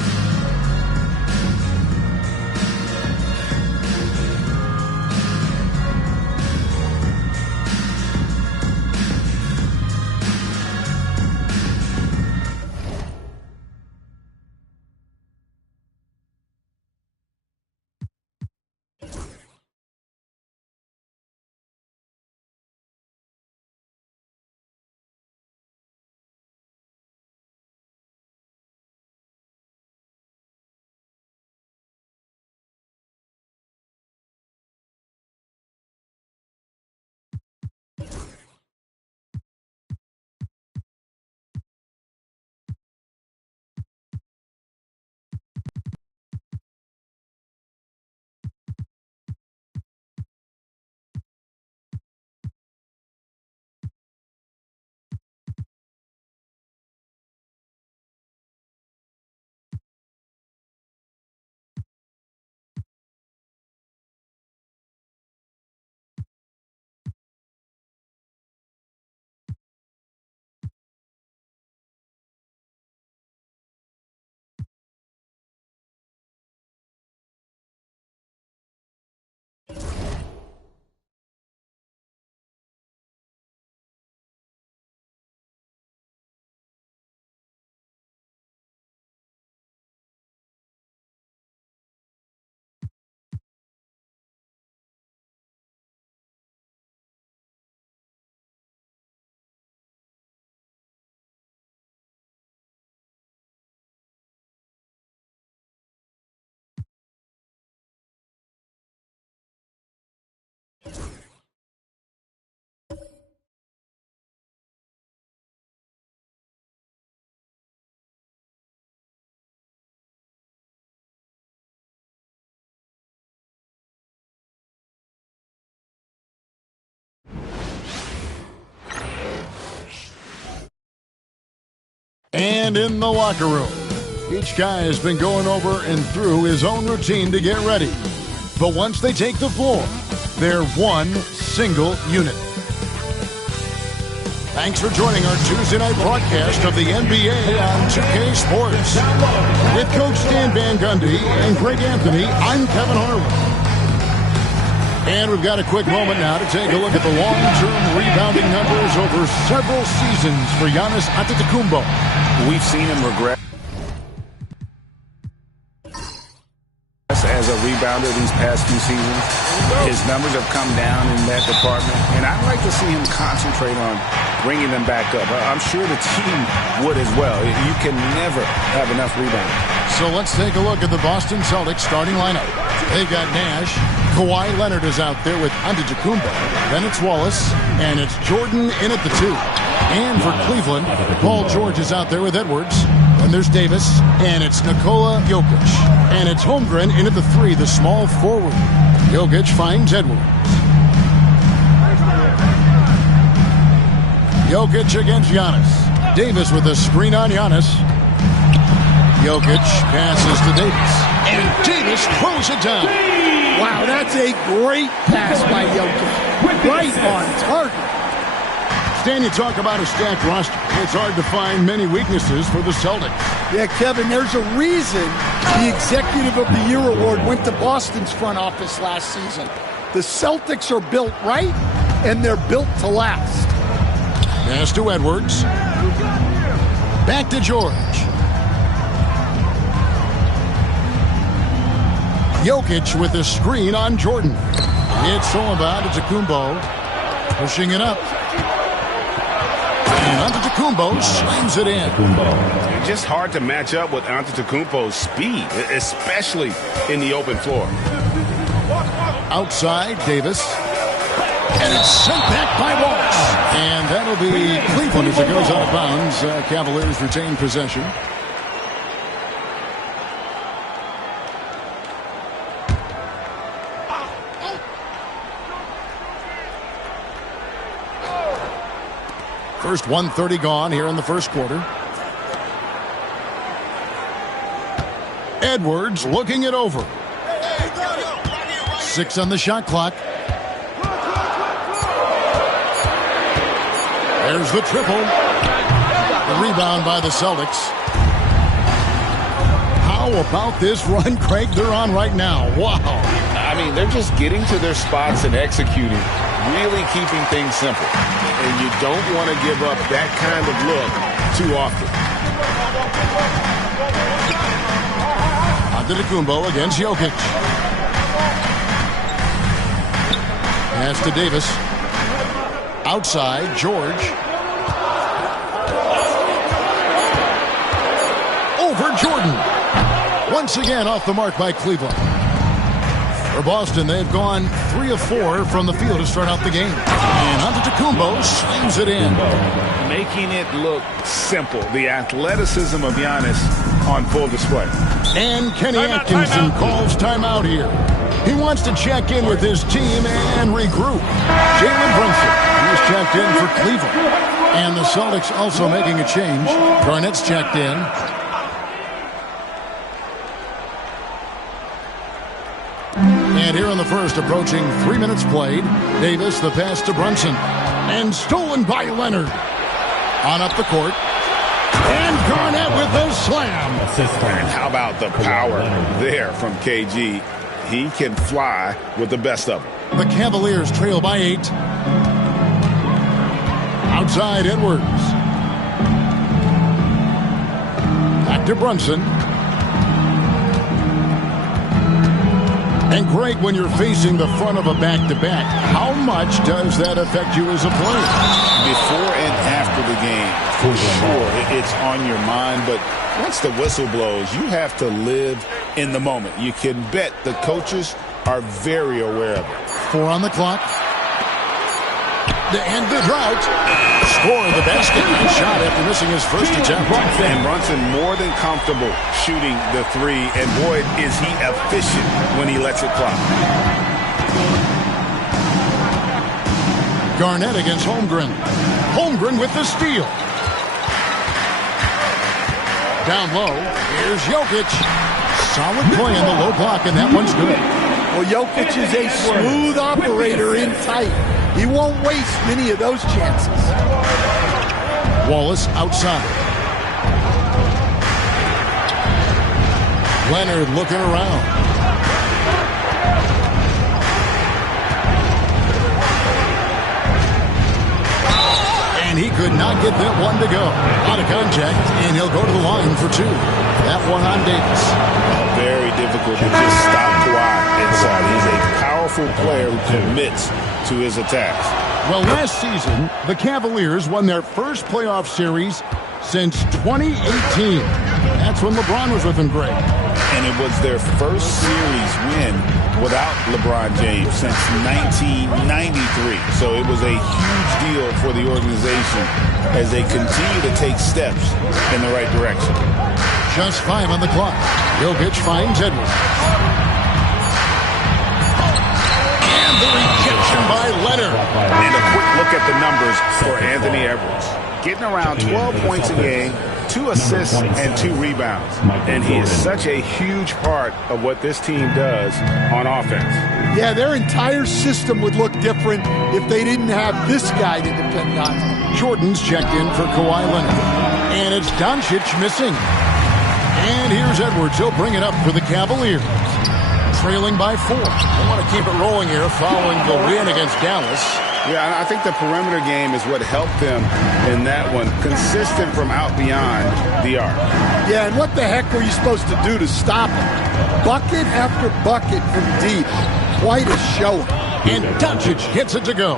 And in the locker room, each guy has been going over and through his own routine to get ready. But once they take the floor, they're one single unit. Thanks for joining our Tuesday night broadcast of the NBA on 2K Sports. With Coach Stan Van Gundy and Greg Anthony, I'm Kevin Harlan. And we've got a quick moment now to take a look at the long-term rebounding numbers over several seasons for Giannis Antetokounmpo. We've seen him regress as a rebounder these past few seasons. His numbers have come down in that department, and I'd like to see him concentrate on bringing them back up. I'm sure the team would as well. You can never have enough rebounding. So let's take a look at the Boston Celtics starting lineup. They've got Nash. Kawhi Leonard is out there with Antetokounmpo. Then it's Wallace, and it's Jordan in at the 2. And for Cleveland, Paul George is out there with Edwards. Then there's Davis, and it's Nikola Jokic. And it's Holmgren in at the 3, the small forward. Jokic finds Edwards. Jokic against Giannis. Davis with a screen on Giannis. Jokic passes to Davis. And Davis throws it down. Wow, that's a great pass by Jokic. Right on target. Stan, you talk about a stacked roster. It's hard to find many weaknesses for the Celtics. Yeah, Kevin, there's a reason the Executive of the Year award went to Boston's front office last season. The Celtics are built right, and they're built to last. Pass to Edwards. Back to George. Jokic with the screen on Jordan. It's all about Antetokounmpo pushing it up. And Antetokounmpo slams it in. It's just hard to match up with Antetokounmpo's speed, especially in the open floor. Outside, Davis. And it's sent back by Wallace. And that'll be Cleveland as it goes out of bounds. Cavaliers retain possession. First 1:30 gone here in the first quarter. Edwards looking it over. 6 on the shot clock. There's the triple. The rebound by the Celtics. How about this run, Craig, they're on right now? Wow. I mean, they're just getting to their spots and executing, really keeping things simple. And you don't want to give up that kind of look too often. Antetokounmpo against Jokic. Pass to Davis. Outside, George. Over Jordan. Once again off the mark by Cleveland. For Boston, they've gone 3 of 4 from the field to start out the game. And Antetokounmpo slams it in. Making it look simple. The athleticism of Giannis on full display. And Kenny Atkinson calls timeout here. He wants to check in with his team and regroup. Jalen Brunson, he's checked in for Cleveland. And the Celtics also making a change. Garnett's checked in. And here in the first, approaching 3 minutes played, Davis, the pass to Brunson. And stolen by Leonard. On up the court. And Garnett with a slam. And how about the power there from KG? He can fly with the best of them. The Cavaliers trail by 8. Outside, Edwards. Back to Brunson. And Greg, when you're facing the front of a back-to-back, how much does that affect you as a player? Before and after the game, for sure, it's on your mind. But once the whistle blows, you have to live in the moment. You can bet the coaches are very aware of it. 4 on the clock. To end the drought. Score the basket. Nice shot after missing his first attempt. And Brunson more than comfortable shooting the 3. And boy, is he efficient when he lets it fly. Garnett against Holmgren. Holmgren with the steal. Down low, here's Jokic. Solid play in the low block, and that one's good. Well, Jokic is a smooth operator in tight. He won't waste many of those chances. Wallace outside. Leonard looking around. And he could not get that one to go. Out of contact, and he'll go to the line for two. That one on Davis. Very difficult to just stop Kawhi inside. He's a powerful player who commits to his attacks. Well, last season, the Cavaliers won their first playoff series since 2018. That's when LeBron was with them great. And it was their first series win without LeBron James since 1993. So it was a huge deal for the organization as they continue to take steps in the right direction. Just 5 on the clock. Jokic finds Edwards. And the rejection by Leonard. And a quick look at the numbers for Anthony Edwards. Getting around 12 points a game, 2 assists, and 2 rebounds. And he is such a huge part of what this team does on offense. Yeah, their entire system would look different if they didn't have this guy to depend on. Jordan's checked in for Kawhi Leonard. And it's Doncic missing. And here's Edwards. He'll bring it up for the Cavaliers. Trailing by 4. They want to keep it rolling here following the win against Dallas. Yeah, I think the perimeter game is what helped them in that one. Consistent from out beyond the arc. Yeah, and what the heck were you supposed to do to stop him? Bucket after bucket from deep. Quite a show. And Doncic gets it to go.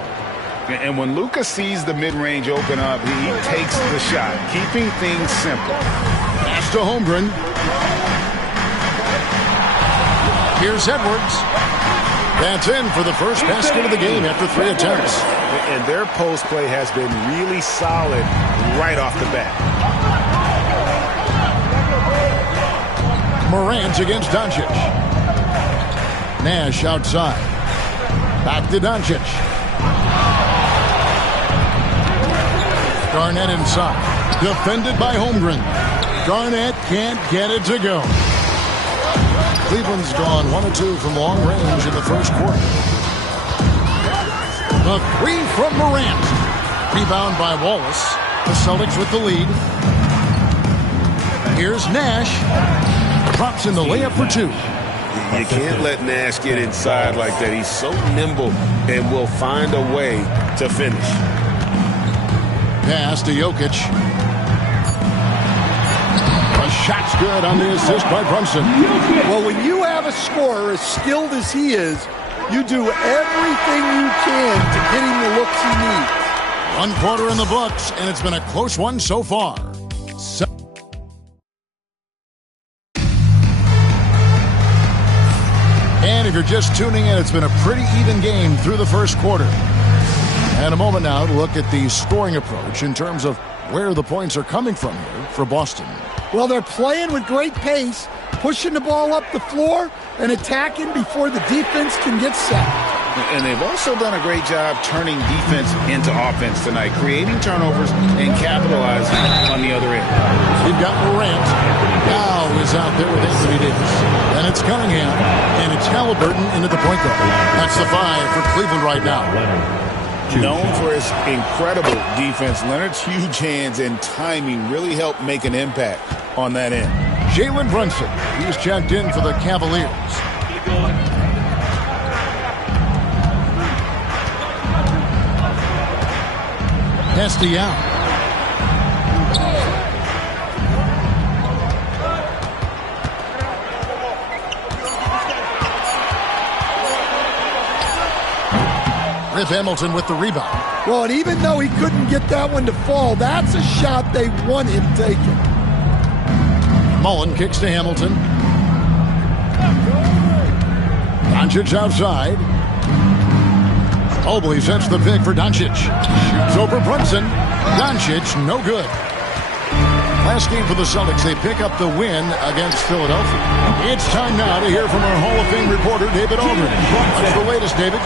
And when Luka sees the mid-range open up, he takes the shot, keeping things simple. Pass to Holmgren. Here's Edwards. That's in for the first basket of the game after 3 attempts. And their post play has been really solid right off the bat. Morant against Doncic. Nash outside. Back to Doncic. Garnett inside. Defended by Holmgren. Garnett can't get it to go. Cleveland's gone 1 of 2 from long range in the first quarter. The 3 from Morant. Rebound by Wallace. The Celtics with the lead. Here's Nash. Drops in the layup for 2. You can't let Nash get inside like that. He's so nimble and will find a way to finish. Pass to Jokic. The shot's good on the assist by Brunson. Well, when you have a scorer as skilled as he is, you do everything you can to get him the looks he needs. 1 quarter in the books, and it's been a close one so far. And if you're just tuning in, it's been a pretty even game through the first quarter. And a moment now to look at the scoring approach in terms of where the points are coming from here for Boston. Well, they're playing with great pace, pushing the ball up the floor and attacking before the defense can get set. And they've also done a great job turning defense into offense tonight, creating turnovers and capitalizing on the other end. We've got Morant. Now is out there with Anthony Davis. And it's Cunningham. And it's Halliburton into the point guard. That's the 5 for Cleveland right now. Known for his incredible defense, Leonard's huge hands and timing really helped make an impact on that end. Jalen Brunson, he's checked in for the Cavaliers. Castellano. Rip Hamilton with the rebound. Well, and even though he couldn't get that one to fall, that's a shot they want him taking. Mullen kicks to Hamilton. Doncic outside. Mobley sets the pick for Doncic. Shoots over Brunson. Doncic, no good. Last game for the Celtics, they pick up the win against Philadelphia. It's time now to hear from our Hall of Fame reporter, David Aldridge. What's the latest, David?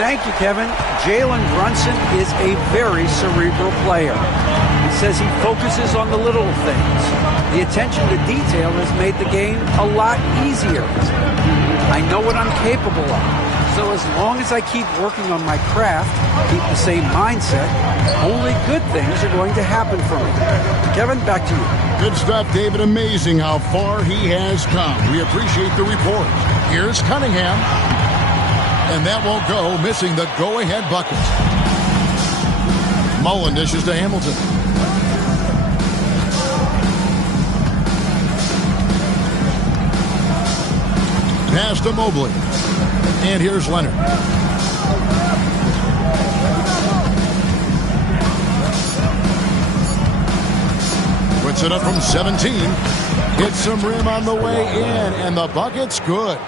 Thank you, Kevin. Jalen Brunson is a very cerebral player. He says he focuses on the little things. The attention to detail has made the game a lot easier. I know what I'm capable of. So as long as I keep working on my craft, keep the same mindset, only good things are going to happen for me. Kevin, back to you. Good stuff, David. Amazing how far he has come. We appreciate the report. Here's Cunningham. And that won't go, missing the go-ahead bucket. Mullen dishes to Hamilton. Pass to Mobley. And here's Leonard. Puts it up from 17. Hits some rim on the way in, and the bucket's good.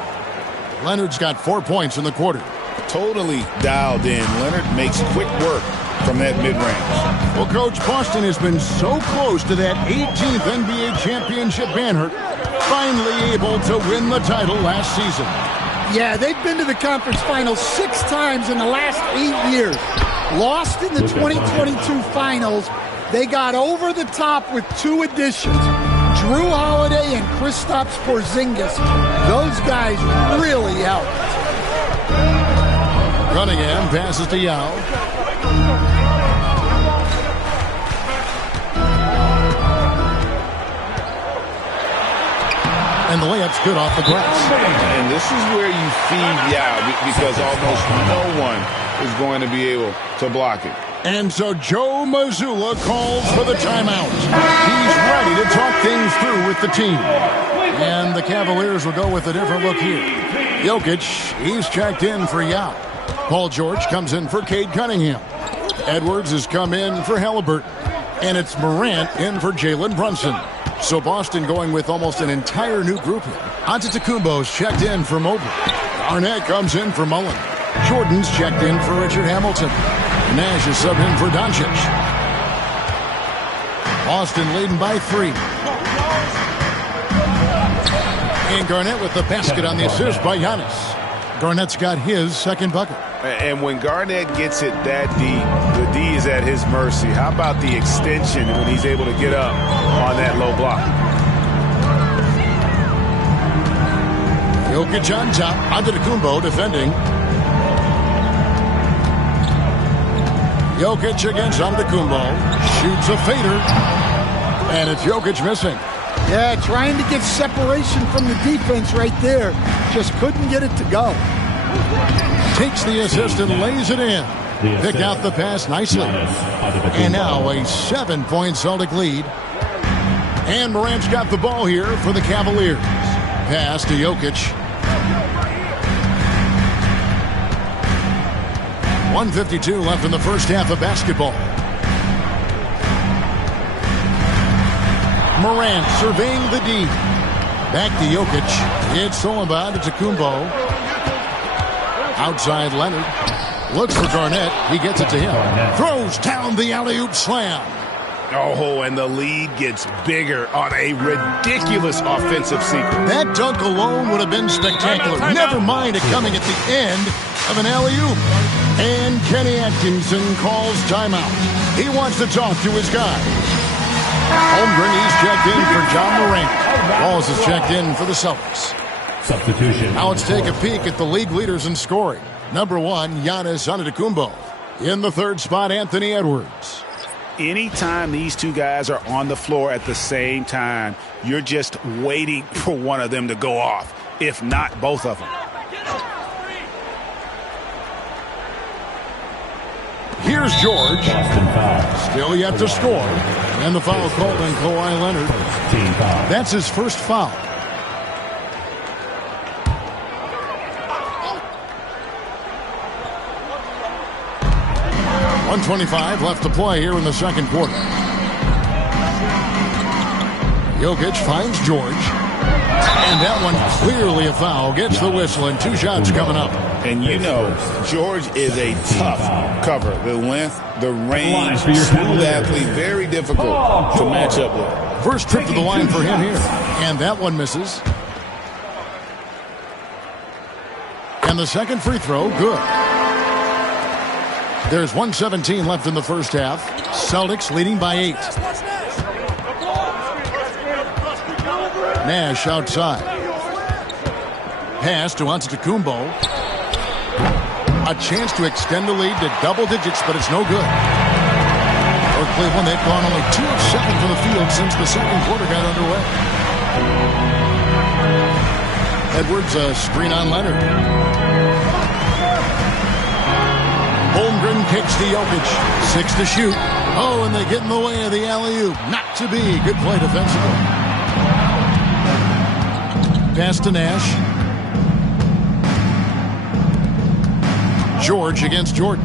Leonard's got 4 points in the quarter. Totally dialed in. Leonard makes quick work from that mid-range. Well, Coach, Boston has been so close to that 18th NBA championship banner, finally able to win the title last season. Yeah, they've been to the conference finals 6 times in the last 8 years. Lost in the 2022 finals. They got over the top with 2 additions. Drew Holiday and Kristaps Porzingis. Those guys really helped. Cunningham passes to Yao. And the layup's good off the glass. And this is where you feed Yao because almost no one is going to be able to block it. And so Joe Mazzulla calls for the timeout. He's ready to talk things through with the team. And the Cavaliers will go with a different look here. Jokic, he's checked in for Yao. Paul George comes in for Cade Cunningham. Edwards has come in for Halliburton. And it's Morant in for Jalen Brunson. So Boston going with almost an entire new group here. Antetokounmpo's checked in for Mobley. Garnett comes in for Mullen. Jordan's checked in for Richard Hamilton. Nash is subbed in for Doncic. Boston leading by 3. And Garnett with the basket on the assist by Giannis. Garnett's got his second bucket. And when Garnett gets it that deep, the D is at his mercy. How about the extension when he's able to get up on that low block? Jokic on top. Antetokounmpo defending. Jokic against Antetokounmpo. Shoots a fader. And it's Jokic missing. Yeah, trying to get separation from the defense right there. Just couldn't get it to go. Takes the assist and lays it in. Picked out the pass nicely. And now a 7-point Celtic lead. And Morant's got the ball here for the Cavaliers. Pass to Jokic. 1:52 left in the first half of basketball. Morant surveying the D. Back to Jokic. It's Solomon to Antetokounmpo. Outside Leonard. Looks for Garnett. He gets it to him. Throws down the alley-oop slam. Oh, and the lead gets bigger on a ridiculous offensive sequence. That dunk alone would have been spectacular. Never mind it coming at the end of an alley-oop. And Kenny Atkinson calls timeout. He wants to talk to his guy. Holmgren, he's checked in for John Morant. Walls is checked in for the Celtics. Substitution. Now let's take a peek at the league leaders in scoring. Number 1, Giannis Antetokounmpo. In the third spot, Anthony Edwards. Anytime these two guys are on the floor at the same time, you're just waiting for one of them to go off, if not both of them. Here's George. Still yet to score. And the foul called on Kawhi Leonard. That's his first foul. .125 left to play here in the second quarter. Jokic finds George. And that one clearly a foul. Gets the whistle and 2 shots coming up. And you know, George is a tough cover. The length, the range, smooth athlete, very difficult to match up with. First trip to the line for him here. And that one misses. And the second free throw, good. There's 1:17 left in the first half. Celtics leading by 8. Nash outside. Pass to Antetokounmpo. A chance to extend the lead to double digits, but it's no good. For Cleveland, they've gone only 2 of 7 from the field since the second quarter got underway. Edwards, a screen on Leonard. Holmgren kicks to Jokic. 6 to shoot. Oh, and they get in the way of the alley-oop. Not to be. Good play defensively. Pass to Nash. George against Jordan.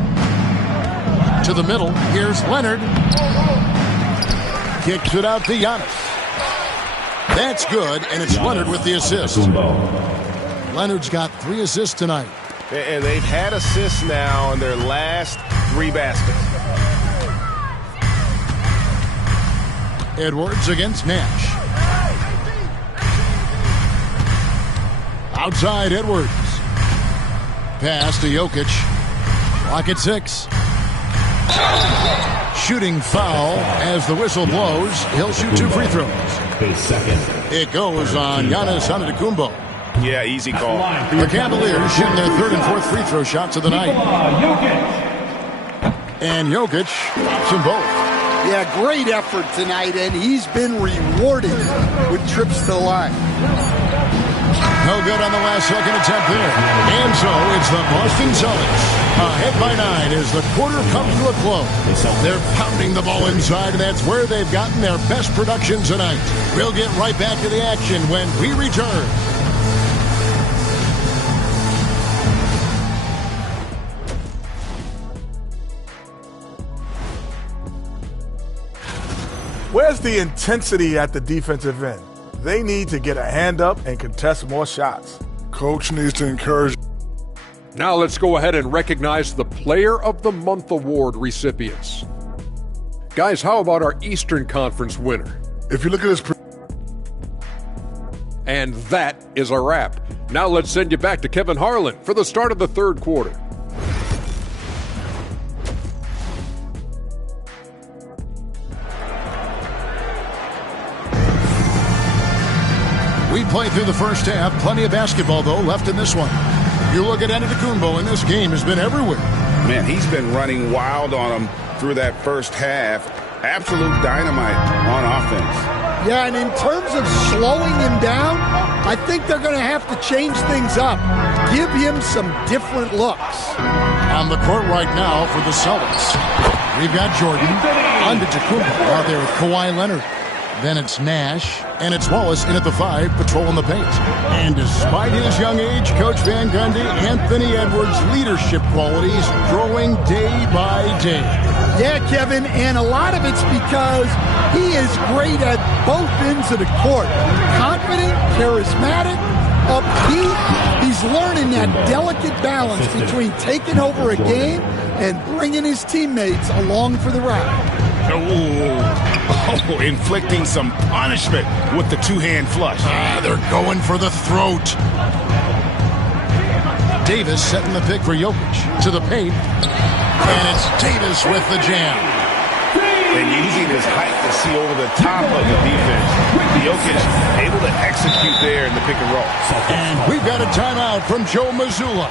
To the middle. Here's Leonard. Kicks it out to Giannis. That's good, and it's Leonard with the assist. Leonard's got 3 assists tonight. And they've had assists now in their last 3 baskets. Edwards against Nash. Outside Edwards. Pass to Jokic. Clock at 6. Shooting foul as the whistle blows. He'll shoot 2 free throws. It goes on Giannis Antetokounmpo. Yeah, easy call. The Cavaliers shooting their 3rd and 4th free throw shots of the night. And Jokic drops them both. Yeah, great effort tonight, and he's been rewarded with trips to the line. No good on the last second attempt there. And so it's the Boston Celtics. Ahead by 9 as the quarter comes to a close. They're pounding the ball inside, and that's where they've gotten their best production tonight. We'll get right back to the action when we return. Where's the intensity at the defensive end? They need to get a hand up and contest more shots. Coach needs to encourage. Now let's go ahead and recognize the Player of the Month award recipients. Guys, how about our Eastern Conference winner? If you look at this. And that is a wrap. Now let's send you back to Kevin Harlan for the start of the 3rd quarter. We played through the first half. Plenty of basketball, though, left in this one. You look at Antetokounmpo, and this game has been everywhere. Man, he's been running wild on him through that first half. Absolute dynamite on offense. Yeah, and in terms of slowing him down, I think they're going to have to change things up. Give him some different looks. On the court right now for the Celtics, we've got Jordan, Antetokounmpo out there with Kawhi Leonard. Then it's Nash, and it's Wallace in at the 5, patrolling the paint. And despite his young age, Coach Van Gundy, Anthony Edwards' leadership qualities growing day by day. Yeah, Kevin, and a lot of it's because he is great at both ends of the court. Confident, charismatic, upbeat. He's learning that delicate balance between taking over a game and bringing his teammates along for the ride. Oh, inflicting some punishment with the 2-hand flush. They're going for the throat. Davis setting the pick for Jokic to the paint. And it's Davis with the jam. And using his height to see over the top of the defense. Jokic able to execute there in the pick and roll. And we've got a timeout from Joe Mazzulla.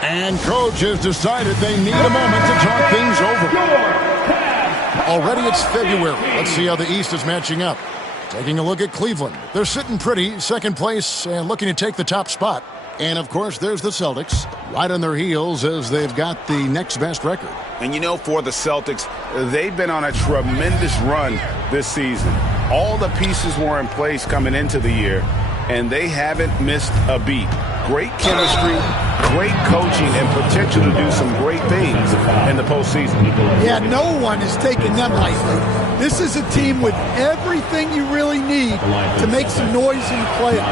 And Coach has decided they need a moment to talk things over. Already it's February. Let's see how the East is matching up. Taking a look at Cleveland. They're sitting pretty, second place, and looking to take the top spot. And, of course, there's the Celtics, right on their heels as they've got the next best record. And, you know, for the Celtics, they've been on a tremendous run this season. All the pieces were in place coming into the year, and they haven't missed a beat. Great chemistry, great coaching, and potential to do some great things in the postseason. Yeah, no one is taking them lightly. This is a team with everything you really need to make some noise in the playoffs.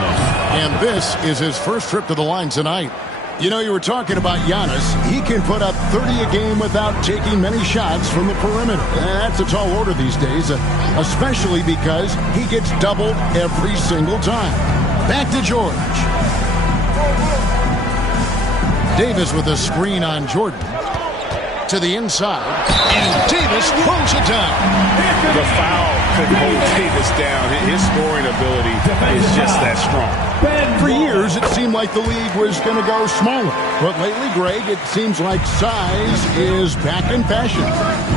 And this is his first trip to the line tonight. You know, you were talking about Giannis. He can put up 30 a game without taking many shots from the perimeter. That's a tall order these days, especially because he gets doubled every single time. Back to George. Davis with a screen on Jordan. to the inside, and Davis throws it down. The foul could hold Davis down. His scoring ability is just that strong. For years, it seemed like the league was going to go smaller. But lately, Greg, it seems like size is back in fashion.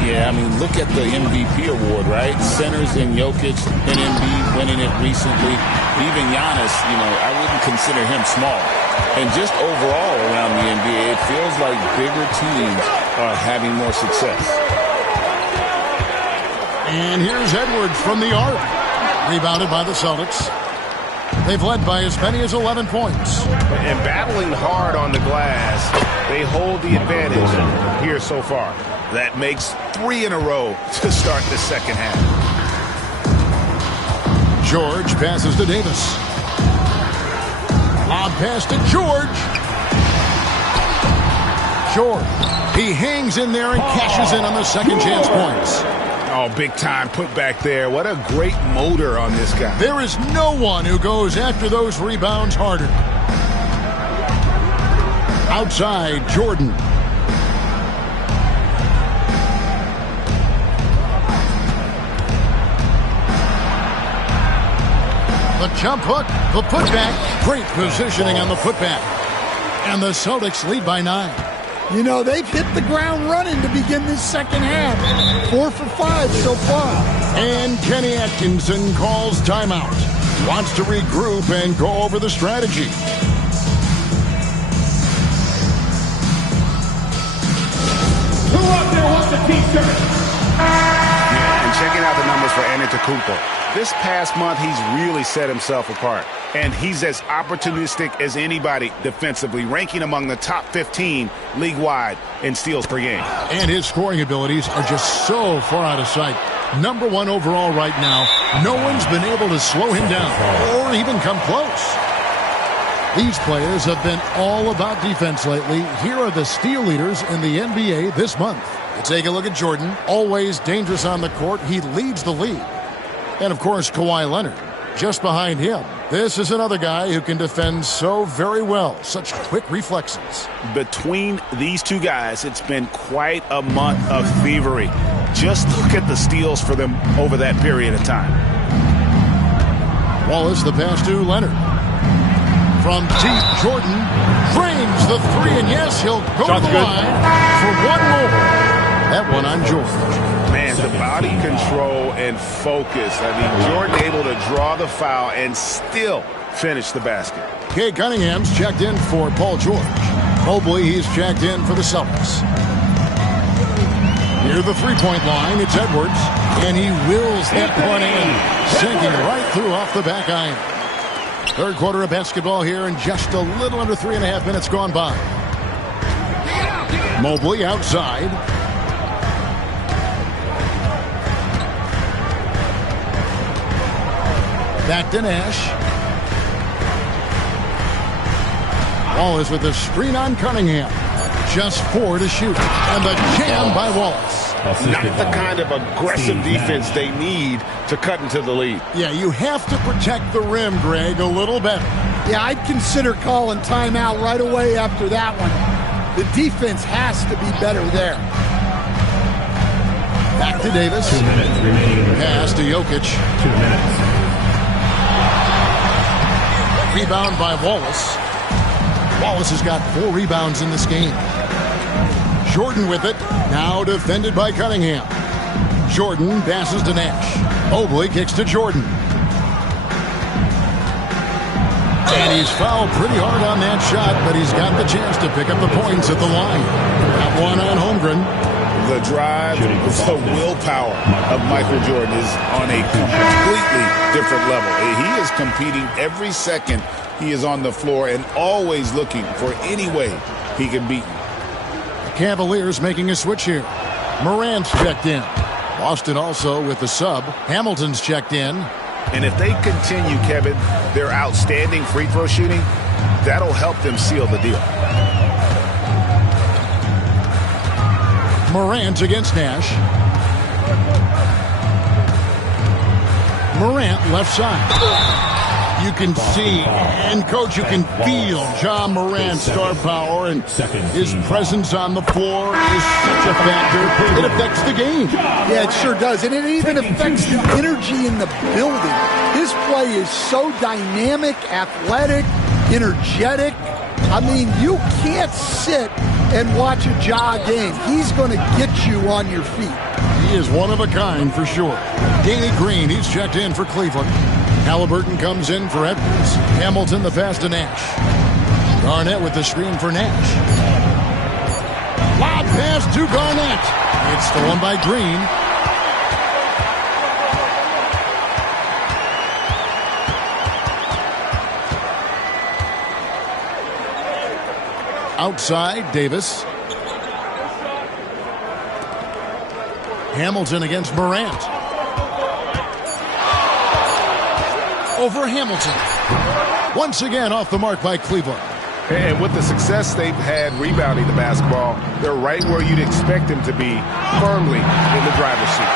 Yeah, I mean, look at the MVP award, right? Centers in Jokic and Embiid winning it recently. Even Giannis, I wouldn't consider him small. And just overall around the NBA, it feels like bigger teams are having more success. And here's Edwards from the arc. Rebounded by the Celtics. They've led by as many as 11 points. And battling hard on the glass, they hold the advantage here so far. That makes 3 in a row to start the second half. George passes to Davis. Lob pass to George. George. He hangs in there and cashes in on the second chance points. Oh, big time put back there. What a great motor on this guy. There is no one who goes after those rebounds harder. Outside, Jordan. The jump hook, the putback. Great positioning on the putback. And the Celtics lead by 9. They've hit the ground running to begin this second half. 4 for 5 so far. And Kenny Atkinson calls timeout. Wants to regroup and go over the strategy. Who out there wants a t-shirt? And checking out the numbers for Antetokounmpo. This past month, he's really set himself apart. And he's as opportunistic as anybody defensively, ranking among the top 15 league-wide in steals per game. And his scoring abilities are just so far out of sight. Number 1 overall right now. No one's been able to slow him down or even come close. These players have been all about defense lately. Here are the steal leaders in the NBA this month. Take a look at Jordan. Always dangerous on the court. He leads the league. And, of course, Kawhi Leonard. Just behind him, this is another guy who can defend so very well. Such quick reflexes. Between these two guys, it's been quite a month of thievery. Just look at the steals for them over that period of time. Wallace, the pass to Leonard. From deep, Jordan frames the 3, and yes, he'll go to the line for one more. That one on George. Man, the body control and focus. Jordan able to draw the foul and still finish the basket. Cade Cunningham's checked in for Paul George. Mobley, he's checked in for the Celtics. Near the three-point line, it's Edwards. And he wills that one in, sinking right through off the back iron. Third quarter of basketball here, and just a little under 3.5 minutes gone by. Mobley outside. Back to Nash. Wallace with the screen on Cunningham. Just 4 to shoot. And the jam by Wallace. Not the kind of aggressive defense they need to cut into the lead. Yeah, you have to protect the rim, Greg, a little better. Yeah, I'd consider calling timeout right away after that one. The defense has to be better there. Back to Davis. 2 minutes remaining. Pass to Jokic. 2 minutes. Rebound by Wallace. Wallace has got 4 rebounds in this game. Jordan with it. Now defended by Cunningham. Jordan passes to Nash. Mobley kicks to Jordan. And he's fouled pretty hard on that shot, but he's got the chance to pick up the points at the line. That one on Holmgren. The drive, the willpower of Michael Jordan is on a completely different level. He is competing every second he is on the floor and always looking for any way he can beat you. The Cavaliers making a switch here. Morant's checked in. Boston also with the sub. Hamilton's checked in. And if they continue, Kevin, their outstanding free throw shooting, that'll help them seal the deal. Morant against Nash. Morant left side. You can see, and Coach, you can feel Ja Morant's star power, and his presence on the floor is such a factor. It affects the game. Yeah, it sure does, and it even affects the energy in the building. His play is so dynamic, athletic, energetic. I mean, you can't sit and watch a Ja game. He's going to get you on your feet. He is one of a kind for sure. Danny Green, he's checked in for Cleveland. Halliburton comes in for Edwards. Hamilton the pass to Nash. Garnett with the screen for Nash. Lob pass to Garnett. It's stolen by Green. Outside, Davis. Hamilton against Morant. Over Hamilton. Once again off the mark by Cleveland. And with the success they've had rebounding the basketball, they're right where you'd expect them to be, firmly in the driver's seat.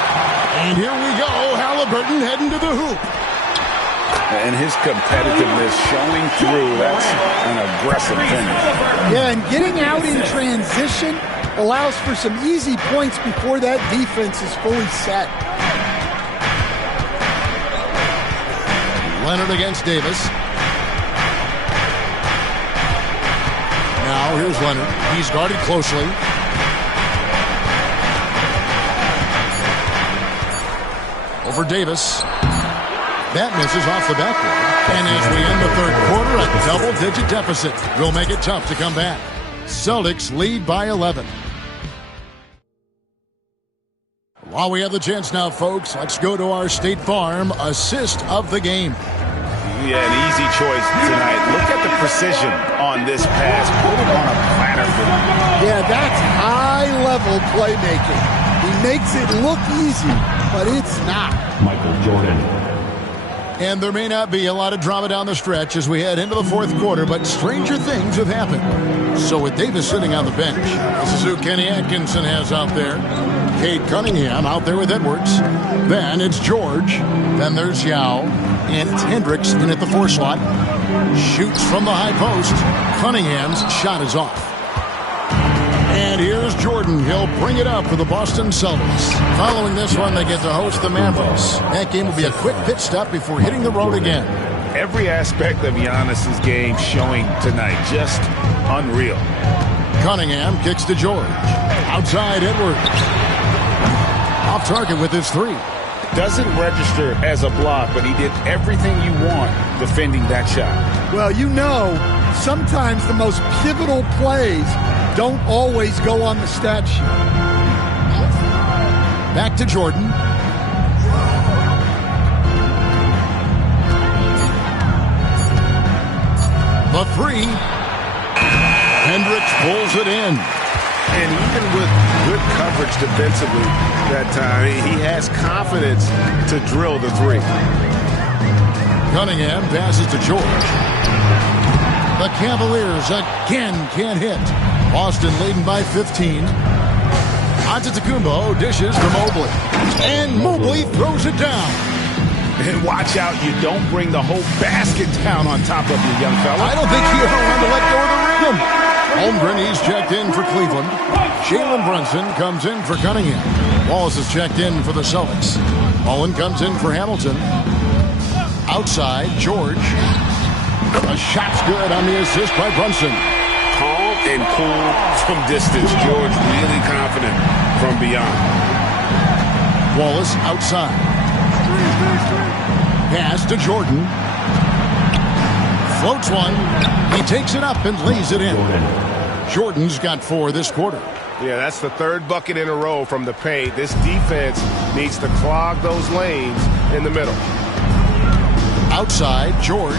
And here we go, Halliburton heading to the hoop. And his competitiveness showing through. That's an aggressive finish. Yeah, and getting out in transition allows for some easy points before that defense is fully set. Leonard against Davis. Now here's Leonard. He's guarded closely. Over Davis. That misses off the backboard. And as we end the third quarter, a double-digit deficit will make it tough to come back. Celtics lead by 11. While we have the chance now, folks, let's go to our State Farm assist of the game. Yeah, an easy choice tonight. Look at the precision on this pass. Put it on a platter for him. Yeah, that's high-level playmaking. He makes it look easy, but it's not. Michael Jordan. And there may not be a lot of drama down the stretch as we head into the fourth quarter, but stranger things have happened. So with Davis sitting on the bench, this is who Kenny Atkinson has out there. Cade Cunningham out there with Edwards. Then it's George. Then there's Yao. And it's Hendricks in at the 4 slot. Shoots from the high post. Cunningham's shot is off. And here's Jordan. He'll bring it up for the Boston Celtics. Following this one, they get to host the Mavericks. That game will be a quick pit stop before hitting the road again. Every aspect of Giannis's game showing tonight. Just unreal. Cunningham kicks to George. Outside Edwards. Off target with his 3. Doesn't register as a block, but he did everything you want defending that shot. Well, you know, sometimes the most pivotal plays don't always go on the stat sheet. Back to Jordan. The 3. Hendricks pulls it in. And even with good coverage defensively that time, he has confidence to drill the 3. Cunningham passes to George. The Cavaliers again can't hit. Boston leading by 15. Antetokounmpo dishes to Mobley. And Mobley throws it down. And watch out, you don't bring the whole basket down on top of you, young fella. I don't think he ever wanted to let go of the rim. Holmgren, he's checked in for Cleveland. Jalen Brunson comes in for Cunningham. Wallace is checked in for the Celtics. Mullen comes in for Hamilton. Outside, George. A shot's good on the assist by Brunson. Calm and cool from distance. George really confident from beyond. Wallace outside. Pass to Jordan. Floats one. He takes it up and lays it in. Jordan's got 4 this quarter. Yeah, that's the 3rd bucket in a row from the paint. This defense needs to clog those lanes in the middle. Outside, George.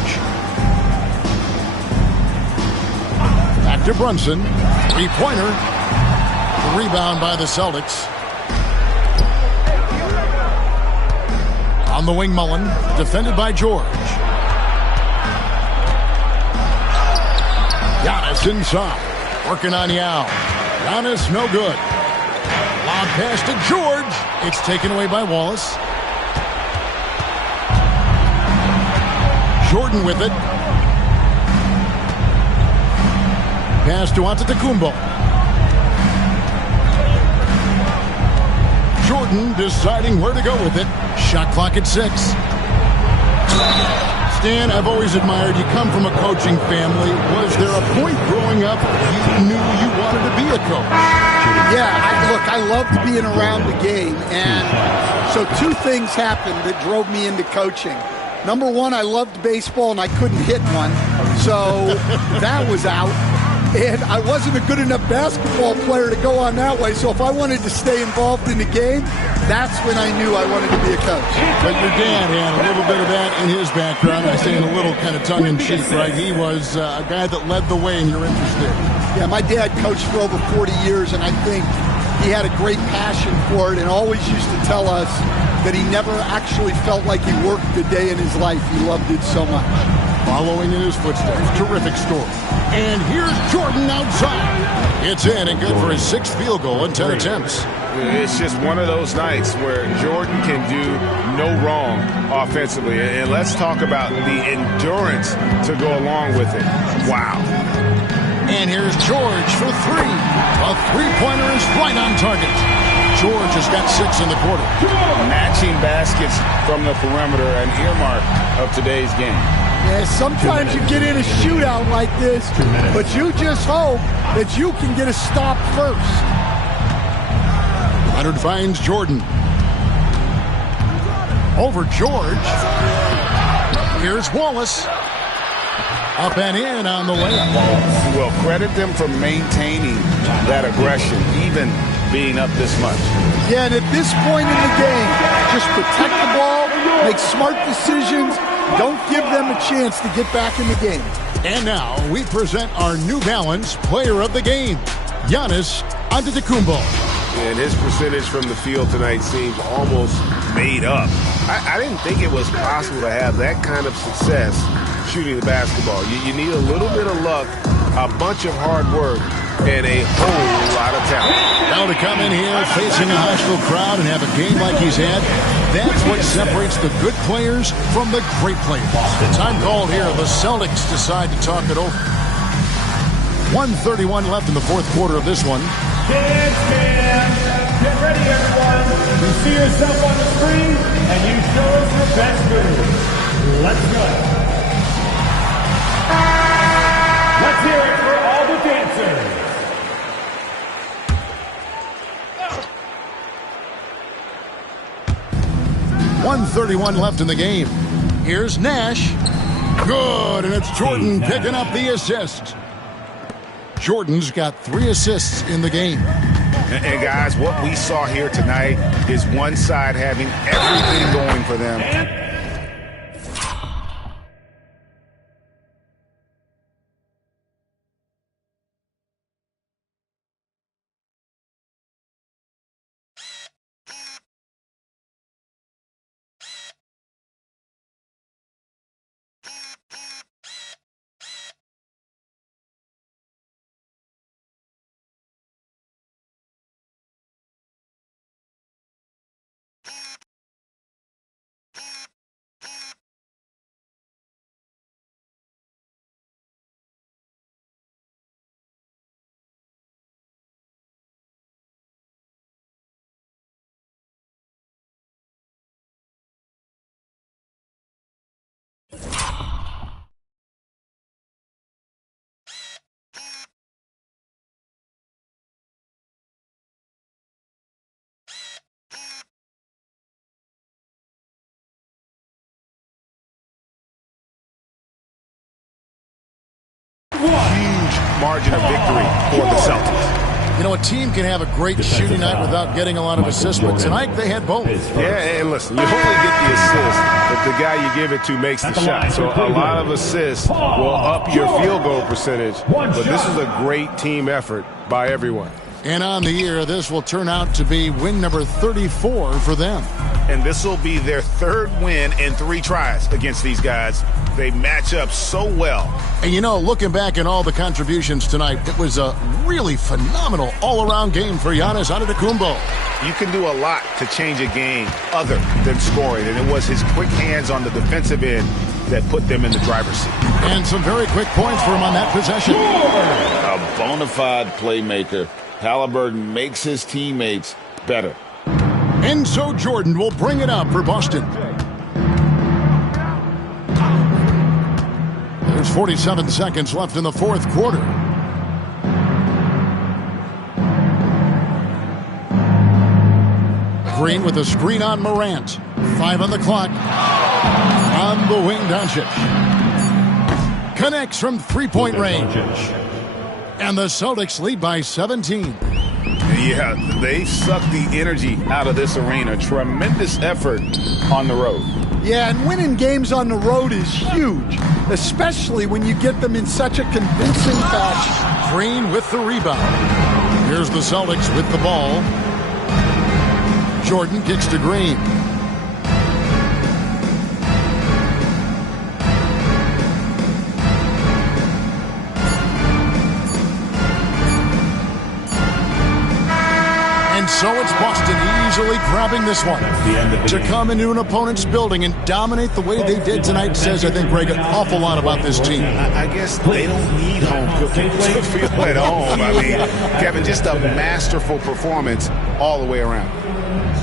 Back to Brunson. 3-pointer. Rebound by the Celtics. On the wing, Mullen. Defended by George. Giannis inside. Working on Yao. Giannis no good. Lob pass to George. It's taken away by Wallace. Jordan with it. Pass to Antetokounmpo. Jordan deciding where to go with it. Shot clock at 6. Stan, I've always admired you. Come from a coaching family. Was there a point growing up you knew you wanted to be a coach? Yeah, I loved being around the game. And so 2 things happened that drove me into coaching. Number 1, I loved baseball and I couldn't hit one. So that was out. And I wasn't a good enough basketball player to go on that way. So if I wanted to stay involved in the game, that's when I knew I wanted to be a coach. But your dad had a little bit of that in his background. I say in a little kind of tongue-in-cheek, right? He was a guy that led the way in your interest there. Yeah, my dad coached for over 40 years, and I think he had a great passion for it and always used to tell us that he never actually felt like he worked a day in his life. He loved it so much. Following in his footsteps. Terrific story. And here's Jordan outside. It's in and good for his 6th field goal in 10 attempts. It's just one of those nights where Jordan can do no wrong offensively. And let's talk about the endurance to go along with it. Wow. And here's George for 3. A 3-pointer is right on target. George has got 6 in the quarter. Matching baskets from the perimeter, an earmark of today's game. Yeah, sometimes you get in a shootout like this, but you just hope that you can get a stop first. Leonard finds Jordan. Over George. Here's Wallace. Up and in on the layup. Well, credit them for maintaining that aggression, even being up this much. Yeah, and at this point in the game, just protect the ball, make smart decisions. Don't give them a chance to get back in the game. And now we present our New Balance Player of the Game, Giannis Antetokounmpo. And his percentage from the field tonight seems almost made up. I didn't think it was possible to have that kind of success shooting the basketball. You need a little bit of luck, a bunch of hard work, and a whole lot of talent. Now to come in here facing a hostile crowd and have a game like he's had, that's what separates the good players from the great players. The time called here, the Celtics decide to talk it over. 1:31 left in the 4th quarter of this one. Dance, man. Get ready, everyone. You see yourself on the screen, and you show us your best move. Let's go. Let's hear it for all the dancers. 1:31 left in the game. Here's Nash. Good, and it's Jordan picking up the assist. Jordan's got 3 assists in the game. And guys, what we saw here tonight is one side having everything going for them. Huge margin of victory for the Celtics. You know, a team can have a great shooting night without getting a lot of assists, but tonight they had both. Yeah, and listen, you only get the assist if the guy you give it to makes the shot. So a lot of assists will up your field goal percentage, but this is a great team effort by everyone. And on the year, this will turn out to be win number 34 for them. And this will be their 3rd win in 3 tries against these guys. They match up so well. And you know, looking back at all the contributions tonight, it was a really phenomenal all-around game for Giannis Antetokounmpo. You can do a lot to change a game other than scoring, and it was his quick hands on the defensive end that put them in the driver's seat. And some very quick points for him on that possession. A bona fide playmaker. Halliburton makes his teammates better. And so Jordan will bring it up for Boston. There's 47 seconds left in the fourth quarter. Green with a screen on Morant. 5 on the clock. On the wing, Doncic. Connects from three-point range. And the Celtics lead by 17. Yeah, they sucked the energy out of this arena. Tremendous effort on the road. Yeah, and winning games on the road is huge, especially when you get them in such a convincing fashion. Green with the rebound. Here's the Celtics with the ball. Jordan kicks to Green. And so it's Boston easily grabbing this one. To come into an opponent's building and dominate the way they did tonight says, I think, Greg, an awful lot about this team. I guess they don't need home cooking to feel at home. I mean, Kevin, just a masterful performance all the way around.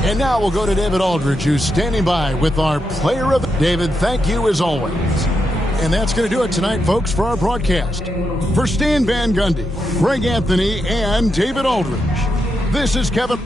And now we'll go to David Aldridge, who's standing by with our player of the... David, thank you as always. And that's going to do it tonight, folks, for our broadcast. For Stan Van Gundy, Greg Anthony, and David Aldridge, this is Kevin...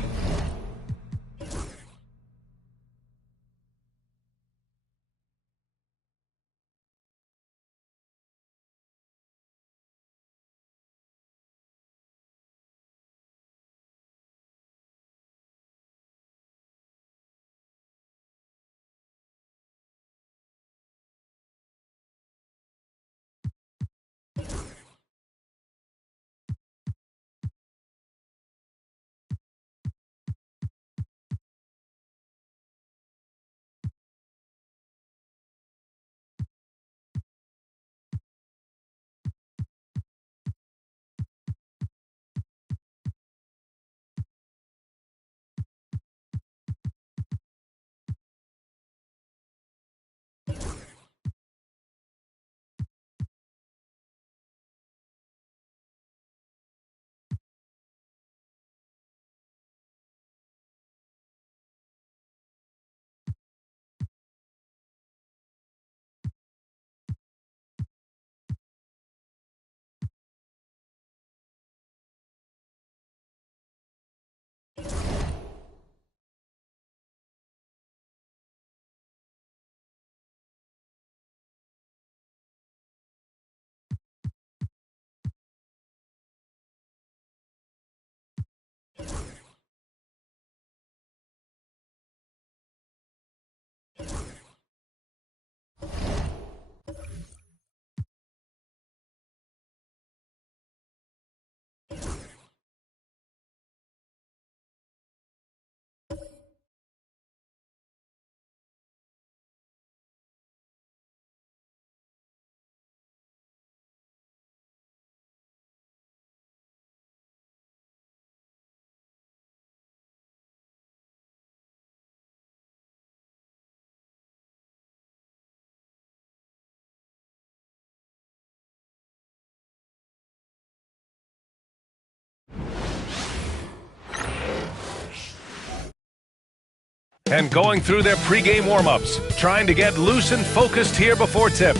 And going through their pregame warm-ups, trying to get loose and focused here before tip.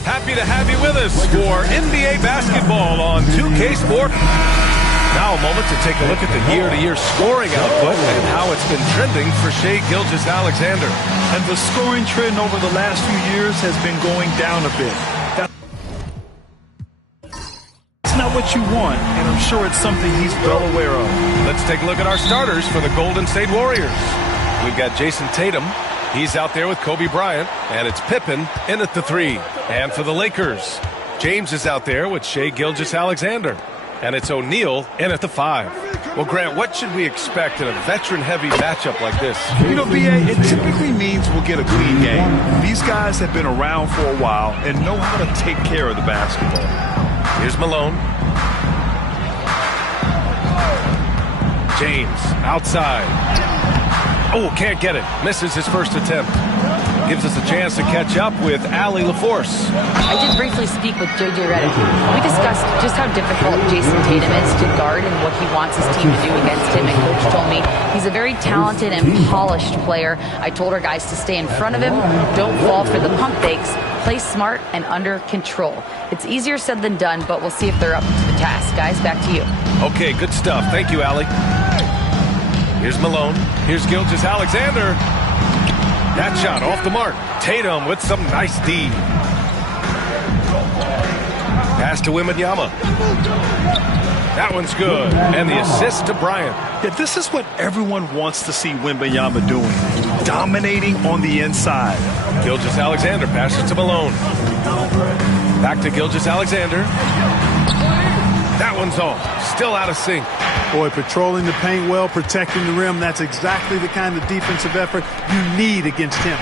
Happy to have you with us for NBA basketball on 2K Sports. Now a moment to take a look at the year-to-year scoring output and how it's been trending for Shai Gilgeous-Alexander. And the scoring trend over the last few years has been going down a bit. That's not what you want, and I'm sure it's something he's well aware of. Let's take a look at our starters for the Golden State Warriors. We've got Jason Tatum. He's out there with Kobe Bryant, and it's Pippen in at the 3. And for the Lakers, James is out there with Shai Gilgeous-Alexander, and it's O'Neal in at the 5. Well, Grant, what should we expect in a veteran-heavy matchup like this? You know, B.A., it typically means we'll get a clean game. These guys have been around for a while and know how to take care of the basketball. Here's Malone. James outside. Oh, can't get it. Misses his first attempt. Gives us a chance to catch up with Allie LaForce. I did briefly speak with J.J. Redick. We discussed just how difficult Jason Tatum is to guard and what he wants his team to do against him. And Coach told me he's a very talented and polished player. I told our guys to stay in front of him, don't fall for the pump fakes, play smart and under control. It's easier said than done, but we'll see if they're up to the task. Guys, back to you. Okay, good stuff. Thank you, Allie. Here's Malone. Here's Gilgeous-Alexander. That shot off the mark. Tatum with some nice D. Pass to Wembanyama. That one's good. And the assist to Bryant. Yeah, this is what everyone wants to see Wembanyama doing. Dominating on the inside. Gilgeous-Alexander passes to Malone. Back to Gilgeous-Alexander. That one's off. Still out of sync. Boy, patrolling the paint well, protecting the rim, that's exactly the kind of defensive effort you need against him.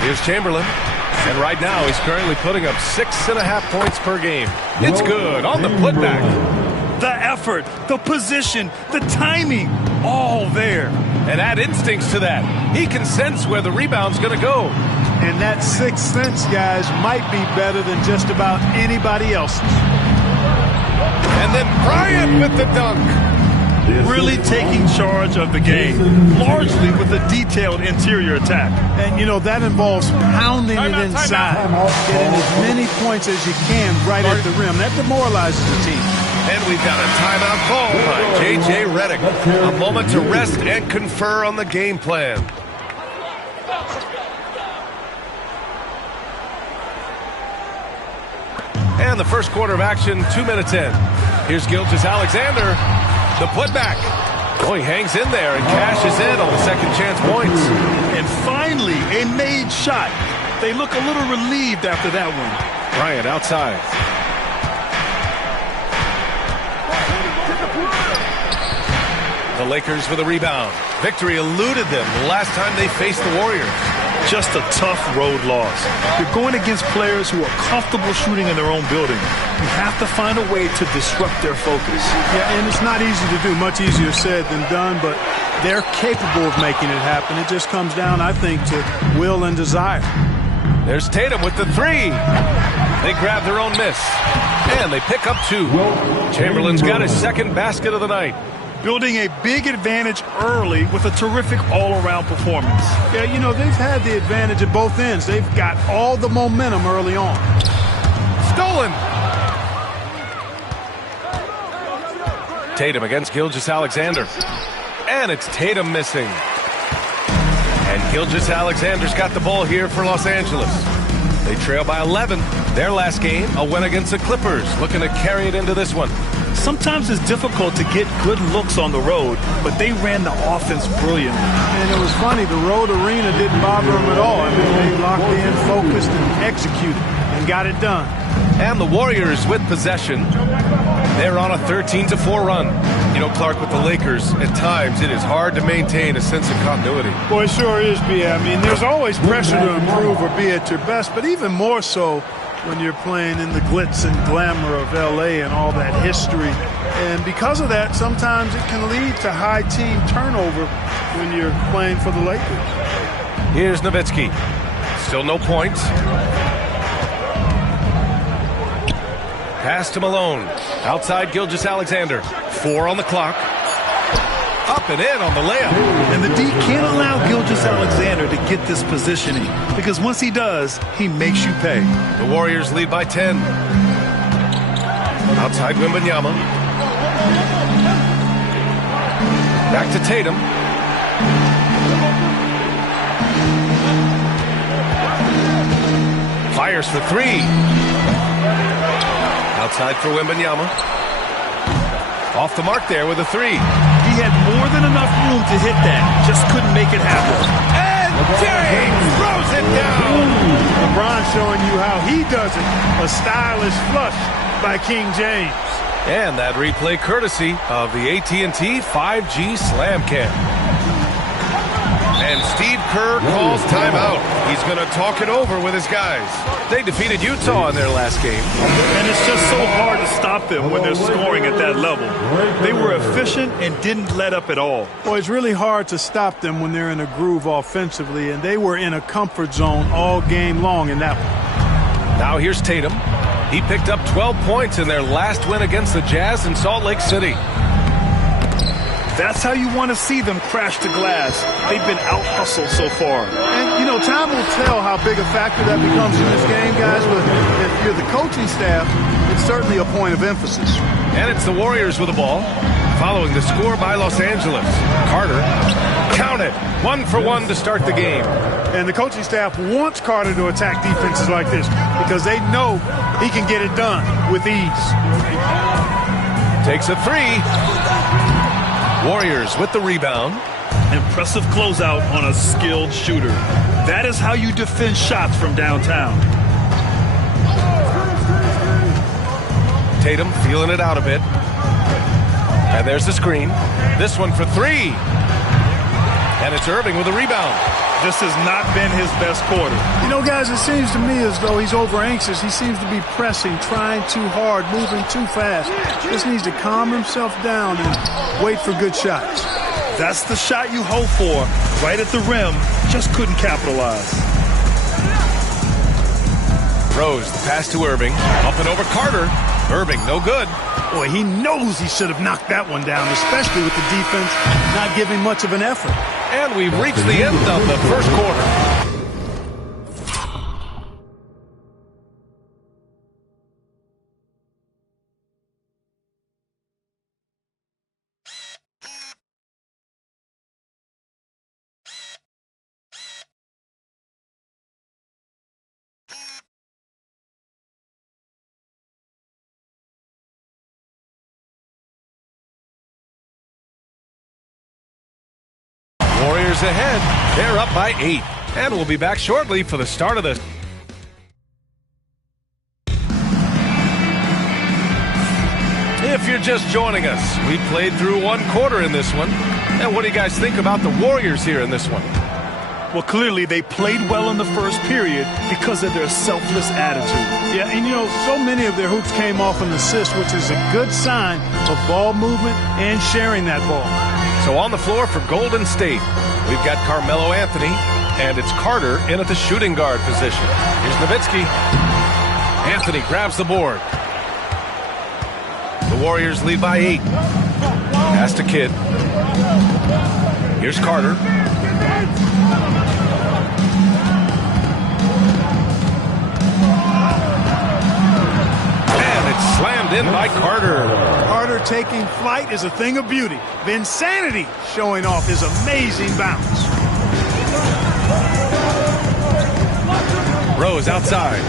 Here's Chamberlain. And right now, he's currently putting up 6.5 points per game. It's good on the putback. The effort, the position, the timing, all there. And add instincts to that. He can sense where the rebound's going to go. And that sixth sense, guys, might be better than just about anybody else's. And then Bryant with the dunk. Really taking charge of the game, largely with a detailed interior attack. And, you know, that involves pounding it inside, getting as many points as you can right at the rim. That demoralizes the team. And we've got a timeout call by J.J. Redick. A moment to rest and confer on the game plan. And the first quarter of action, 2 minutes in. Here's Gilgeous-Alexander. The putback. Oh, he hangs in there and cashes in on the second chance points. And finally, a made shot. They look a little relieved after that one. Bryant outside. The Lakers with a rebound. Victory eluded them the last time they faced the Warriors. Just a tough road loss. You're going against players who are comfortable shooting in their own building. You have to find a way to disrupt their focus. Yeah, and it's not easy to do. Much easier said than done, but they're capable of making it happen. It just comes down, I think, to will and desire. There's Tatum with the three. They grab their own miss. And they pick up two. Chamberlain's got his second basket of the night. Building a big advantage early with a terrific all-around performance. Yeah, you know, they've had the advantage at both ends. They've got all the momentum early on. Stolen. Tatum against Gilgeous-Alexander. And it's Tatum missing. And Gilgeous-Alexander's got the ball here for Los Angeles. They trail by 11. Their last game, a win against the Clippers, looking to carry it into this one. Sometimes it's difficult to get good looks on the road, but they ran the offense brilliantly. And it was funny, the road arena didn't bother them at all. I mean, they locked in, focused, and executed, and got it done. And the Warriors with possession. They're on a 13-4 run. You know, Clark, with the Lakers, at times it is hard to maintain a sense of continuity. Boy, it sure is, B. I mean, there's always pressure to improve or be at your best, but even more so when you're playing in the glitz and glamour of L.A. and all that history. And because of that, sometimes it can lead to high team turnover when you're playing for the Lakers. Here's Nowitzki. Still no points. Pass to Malone. Outside Gilgeous-Alexander. 4 on the clock. Up and in on the layup. And the D can't allow Gilgeous-Alexander to get this positioning, because once he does, he makes you pay. The Warriors lead by 10. Outside Wembanyama. Back to Tatum. Fires for three. Outside for Wembanyama. Off the mark there with a three. He had more than enough room to hit that. Just couldn't make it happen. And James throws it down. LeBron showing you how he does it. A stylish flush by King James. And that replay courtesy of the AT&T 5G Slam Cam. And Steve Kerr calls timeout. He's going to talk it over with his guys. They defeated Utah in their last game. And it's just so hard to stop them when they're scoring at that level. They were efficient and didn't let up at all. Well, it's really hard to stop them when they're in a groove offensively, and they were in a comfort zone all game long in that one. Now here's Tatum. He picked up 12 points in their last win against the Jazz in Salt Lake City. That's how you want to see them crash the glass. They've been out-hustled so far. And, you know, time will tell how big a factor that becomes in this game, guys, but if you're the coaching staff, it's certainly a point of emphasis. And it's the Warriors with the ball, following the score by Los Angeles. Carter, count it, 1 for 1 to start the game. And the coaching staff wants Carter to attack defenses like this because they know he can get it done with ease. Takes a three. Warriors with the rebound. Impressive closeout on a skilled shooter. That is how you defend shots from downtown. Tatum feeling it out a bit. And there's the screen. This one for three. And it's Irving with a rebound. This has not been his best quarter. You know, guys, it seems to me as though he's over anxious. He seems to be pressing, trying too hard, moving too fast. Just needs to calm himself down and wait for good shots. That's the shot you hope for. Right at the rim. Just couldn't capitalize. Rose, the pass to Irving. Up and over Carter. Irving, no good. Boy, he knows he should have knocked that one down, especially with the defense not giving much of an effort. And we've reached the end of the first quarter. Warriors ahead. They're up by 8. And we'll be back shortly for the start of the... If you're just joining us, we played through one quarter in this one. And what do you guys think about the Warriors here in this one? Well, clearly they played well in the first period because of their selfless attitude. Yeah, and you know, so many of their hoops came off an assist, which is a good sign of ball movement and sharing that ball. So on the floor for Golden State, we've got Carmelo Anthony, and it's Carter in at the shooting guard position. Here's Nowitzki. Anthony grabs the board. The Warriors lead by 8. Pass to Kidd. Here's Carter. And it's slammed in by Carter. Carter taking flight is a thing of beauty. Vinsanity showing off his amazing bounce. Rose outside.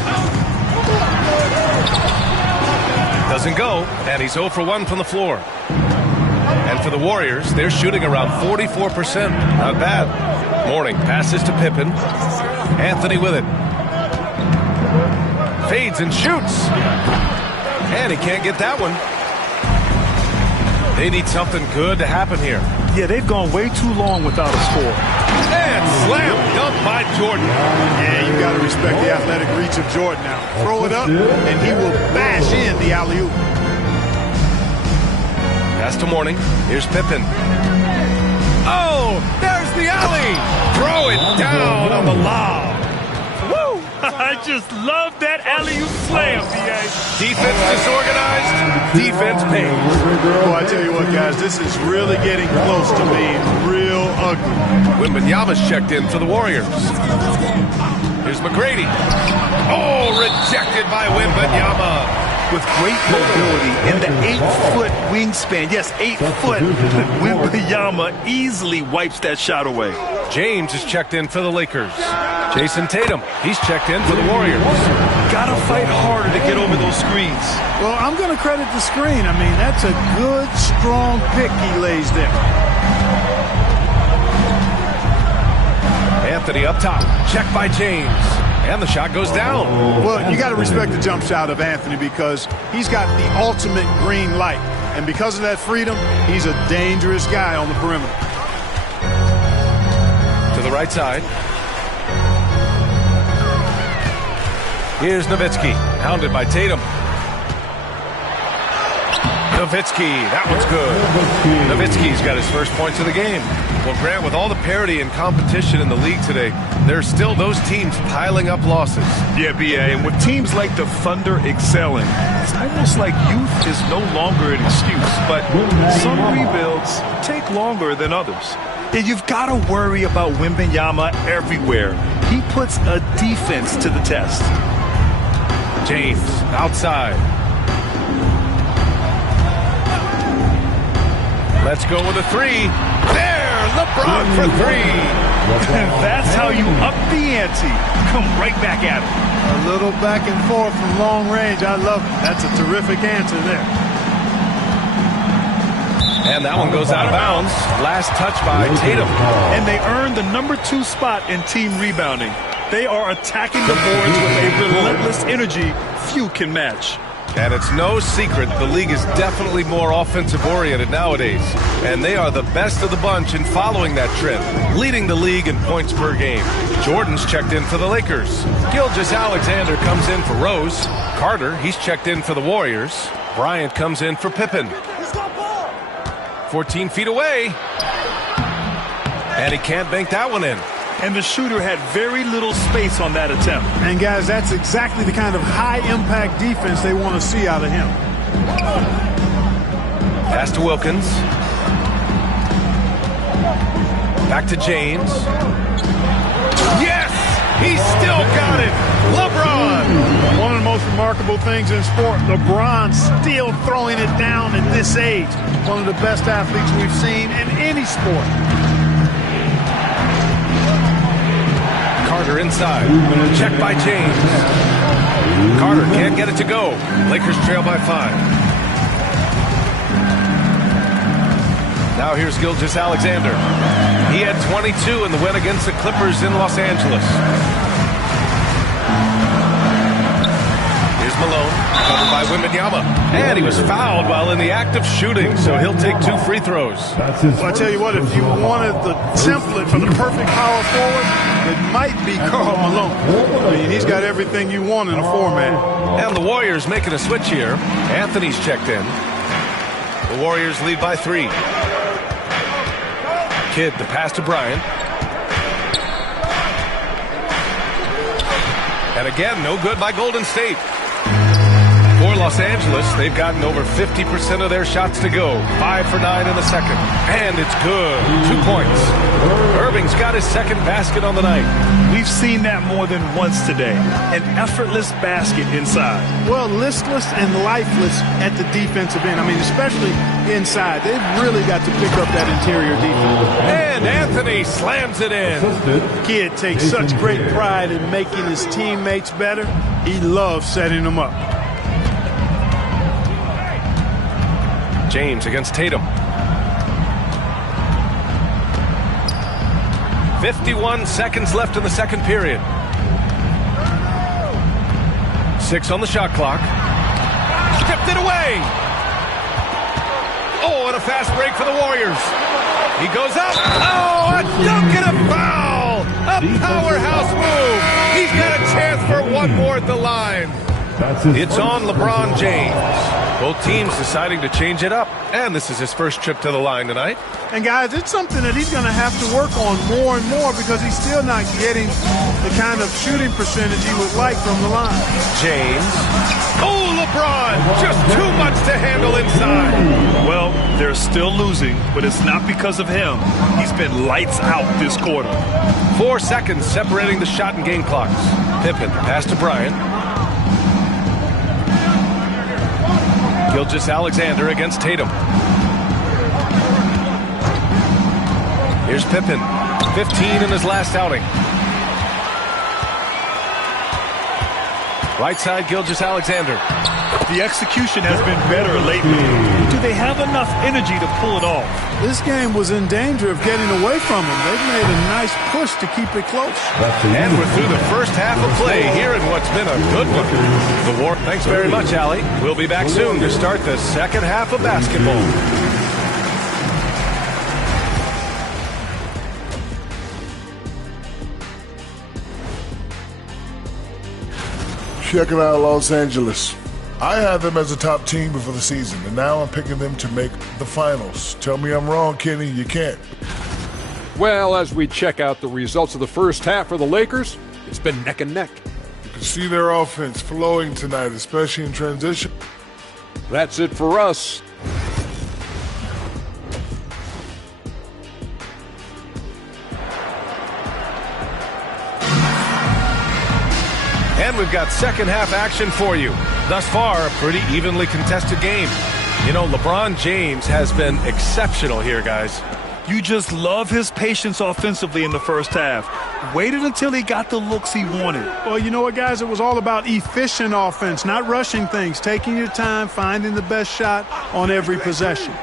Doesn't go, and he's 0 for 1 from the floor. And for the Warriors, they're shooting around 44%. Not bad. Mourning passes to Pippen. Anthony with it. Fades and shoots. And he can't get that one. They need something good to happen here. Yeah, they've gone way too long without a score. And slam dunk by Jordan. Yeah, you got to respect the athletic reach of Jordan now. Throw it up, and he will bash in the alley-oop. Pass to Mourning. Here's Pippen. Oh, there's the alley. Throw it down on the lob. Woo! I just love that alley-oop slam, B.A. Defense disorganized, defense pays. Oh, I tell you what, guys, this is really getting close to being real ugly. Wembanyama's checked in for the Warriors. Here's McGrady. Oh, rejected by Wembanyama. With great mobility and the 8-foot wingspan. Yes, 8 foot. Wembanyama easily wipes that shot away. James is checked in for the Lakers. Jason Tatum, he's checked in for the Warriors. Gotta fight harder to get over those screens. Well, I'm going to credit the screen. I mean, that's a good, strong pick he lays there. Anthony up top, checked by James. And the shot goes down. Well, you got to respect the jump shot of Anthony because he's got the ultimate green light. And because of that freedom, he's a dangerous guy on the perimeter. To the right side. Here's Nowitzki, hounded by Tatum. Nowitzki, that one's good. Nowitzki's got his first points of the game. Well, Grant, with all the parity and competition in the league today, there's still those teams piling up losses. Yeah, B.A., and with teams like the Thunder excelling, it's almost like youth is no longer an excuse, but some rebuilds take longer than others. And you've got to worry about Wembanyama everywhere. He puts a defense to the test. James, outside. Let's go with a three. There, LeBron for three. That's how you up the ante. Come right back at him. A little back and forth from long range. I love it. That's a terrific answer there. And that one goes out of bounds. Last touch by Tatum. And they earned the number 2 spot in team rebounding. They are attacking the boards with a relentless energy few can match. And it's no secret the league is definitely more offensive-oriented nowadays. And they are the best of the bunch in following that trend, leading the league in points per game. Jordan's checked in for the Lakers. Gilgeous-Alexander comes in for Rose. Carter, he's checked in for the Warriors. Bryant comes in for Pippen. 14 feet away. And he can't bank that one in. And the shooter had very little space on that attempt. And, guys, that's exactly the kind of high-impact defense they want to see out of him. Pass to Wilkins. Back to James. Yes! He still got it! LeBron! One of the most remarkable things in sport, LeBron still throwing it down at this age. One of the best athletes we've seen in any sport. Carter inside. Check by James. Carter can't get it to go. Lakers trail by 5. Now here's Gilgeous-Alexander. He had 22 in the win against the Clippers in Los Angeles. Here's Malone, covered by Wembanyama. And he was fouled while in the act of shooting, so he'll take 2 free throws. Well, I tell you what, if you wanted the template for the perfect power forward, it might be Karl Malone. I mean, he's got everything you want in a format. And the Warriors making a switch here. Anthony's checked in. The Warriors lead by 3. Kidd, the pass to Bryant. And again, no good by Golden State. For Los Angeles, they've gotten over 50% of their shots to go. 5 for 9 in the second. And it's good. 2 points. Irving's got his second basket on the night. We've seen that more than once today. An effortless basket inside. Well, listless and lifeless at the defensive end. I mean, especially inside. They've really got to pick up that interior defense. And Anthony slams it in. Kidd takes such great pride in making his teammates better. He loves setting them up. James against Tatum. 51 seconds left in the second period. 6 on the shot clock. Stripped it away. Oh, and a fast break for the Warriors. He goes up. Oh, a dunk and a foul. A powerhouse move. He's got a chance for one more at the line. It's on LeBron James. Both teams deciding to change it up. And this is his first trip to the line tonight. And, guys, it's something that he's going to have to work on more and more because he's still not getting the kind of shooting percentage he would like from the line. James. Oh, LeBron! Just too much to handle inside. Well, they're still losing, but it's not because of him. He's been lights out this quarter. 4 seconds separating the shot and game clocks. Pippen, pass to Bryant. Gilgeous-Alexander against Tatum. Here's Pippen. 15 in his last outing. Right side, Gilgeous-Alexander. The execution has been better lately. Do they have enough energy to pull it off? This game was in danger of getting away from them. They've made a nice push to keep it close. And we're through the first half of play here in what's been a good one. The War. Thanks very much, Allie. We'll be back soon to start the second half of basketball. Check it out, Los Angeles. I had them as a top team before the season, and now I'm picking them to make the finals. Tell me I'm wrong, Kenny. You can't. Well, as we check out the results of the first half for the Lakers, it's been neck and neck. You can see their offense flowing tonight, especially in transition. That's it for us. And we've got second half action for you. Thus far, a pretty evenly contested game. You know, LeBron James has been exceptional here, guys. You just love his patience offensively in the first half. Waited until he got the looks he wanted. Well, you know what, guys? It was all about efficient offense, not rushing things, taking your time, finding the best shot on every possession.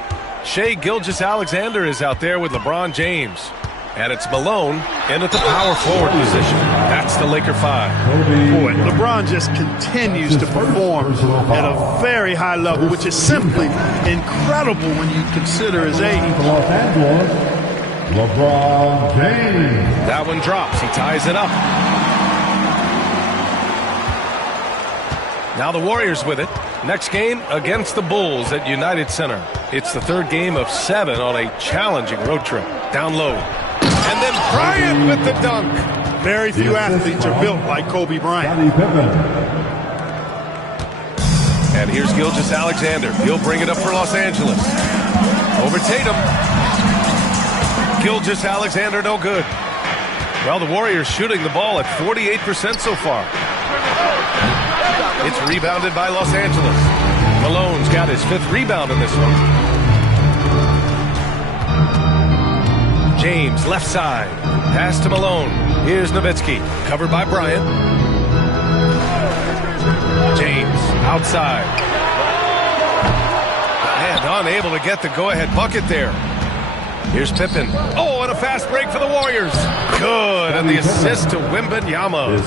Shai Gilgeous-Alexander is out there with LeBron James. And it's Malone in at the power forward position. That's the Laker 5. Boy, LeBron just continues to perform at a very high level, which is simply incredible when you consider his age. Los Angeles, LeBron James. That one drops. He ties it up. Now the Warriors with it. Next game against the Bulls at United Center. It's the third game of 7 on a challenging road trip. Down low. And then Bryant with the dunk. Very few athletes are built like Kobe Bryant. And here's Gilgeous-Alexander. He'll bring it up for Los Angeles. Over Tatum. Gilgeous-Alexander no good. Well, the Warriors shooting the ball at 48% so far. It's rebounded by Los Angeles. Malone's got his 5th rebound in this one. James, left side. Pass to Malone. Here's Nowitzki. Covered by Bryant. James, outside. And unable to get the go-ahead bucket there. Here's Pippen. Oh, and a fast break for the Warriors. Good, and the assist to Wembanyama.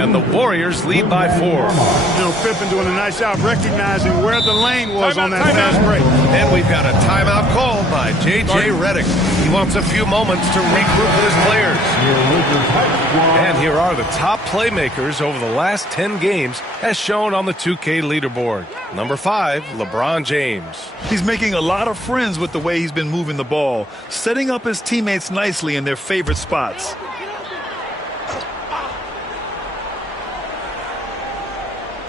And the Warriors lead by 4. You know, Pippen doing a nice job recognizing where the lane was on that fast break. And we've got a timeout called by J.J. Redick. He wants a few moments to regroup with his players. And here are the top playmakers over the last 10 games as shown on the 2K leaderboard. Number 5, LeBron James. He's making a lot of friends with the way he's been moving the ball, setting up his teammates nicely in their favorite spots.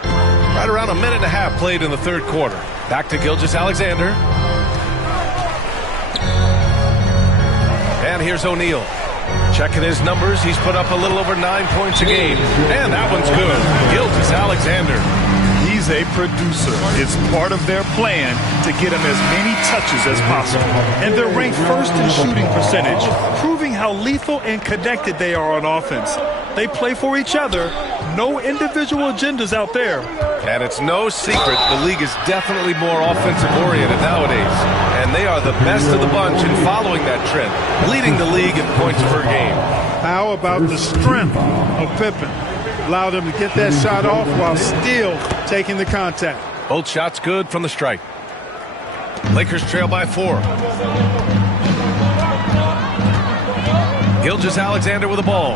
Right around a minute and a half played in the third quarter. Back to Gilgeous-Alexander. And here's O'Neal. Checking his numbers, he's put up a little over 9 points a game. And that one's good. Gilgeous-Alexander. He's a producer. It's part of their plan to get him as many touches as possible. And they're ranked first in shooting percentage, proving how lethal and connected they are on offense. They play for each other. No individual agendas out there. And it's no secret the league is definitely more offensive-oriented nowadays. And they are the best of the bunch in following that trend, leading the league in points per game. How about the strength of Pippen? Allowed him to get that shot off while still taking the contact. Both shots good from the stripe. Lakers trail by 4. Gilgeous-Alexander with the ball.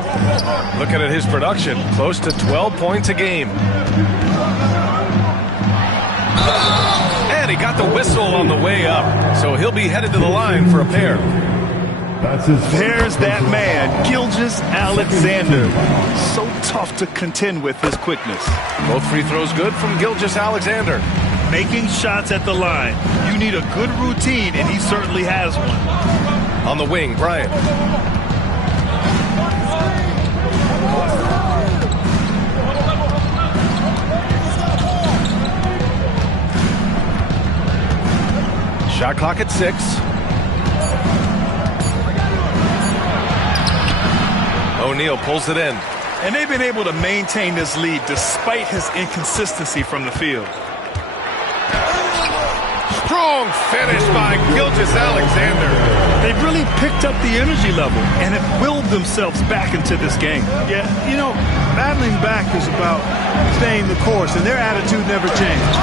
Looking at his production, close to 12 points a game. And he got the whistle on the way up, so he'll be headed to the line for a pair. There's that man, Gilgeous-Alexander. So tough to contend with his quickness. Both free throws good from Gilgeous-Alexander. Making shots at the line. You need a good routine, and he certainly has one. On the wing, Bryant. Shot clock at 6. O'Neal pulls it in. And they've been able to maintain this lead despite his inconsistency from the field. Strong finish by Gilgeous-Alexander. They've really picked up the energy level and have willed themselves back into this game. Yeah, you know, battling back is about staying the course, and their attitude never changed.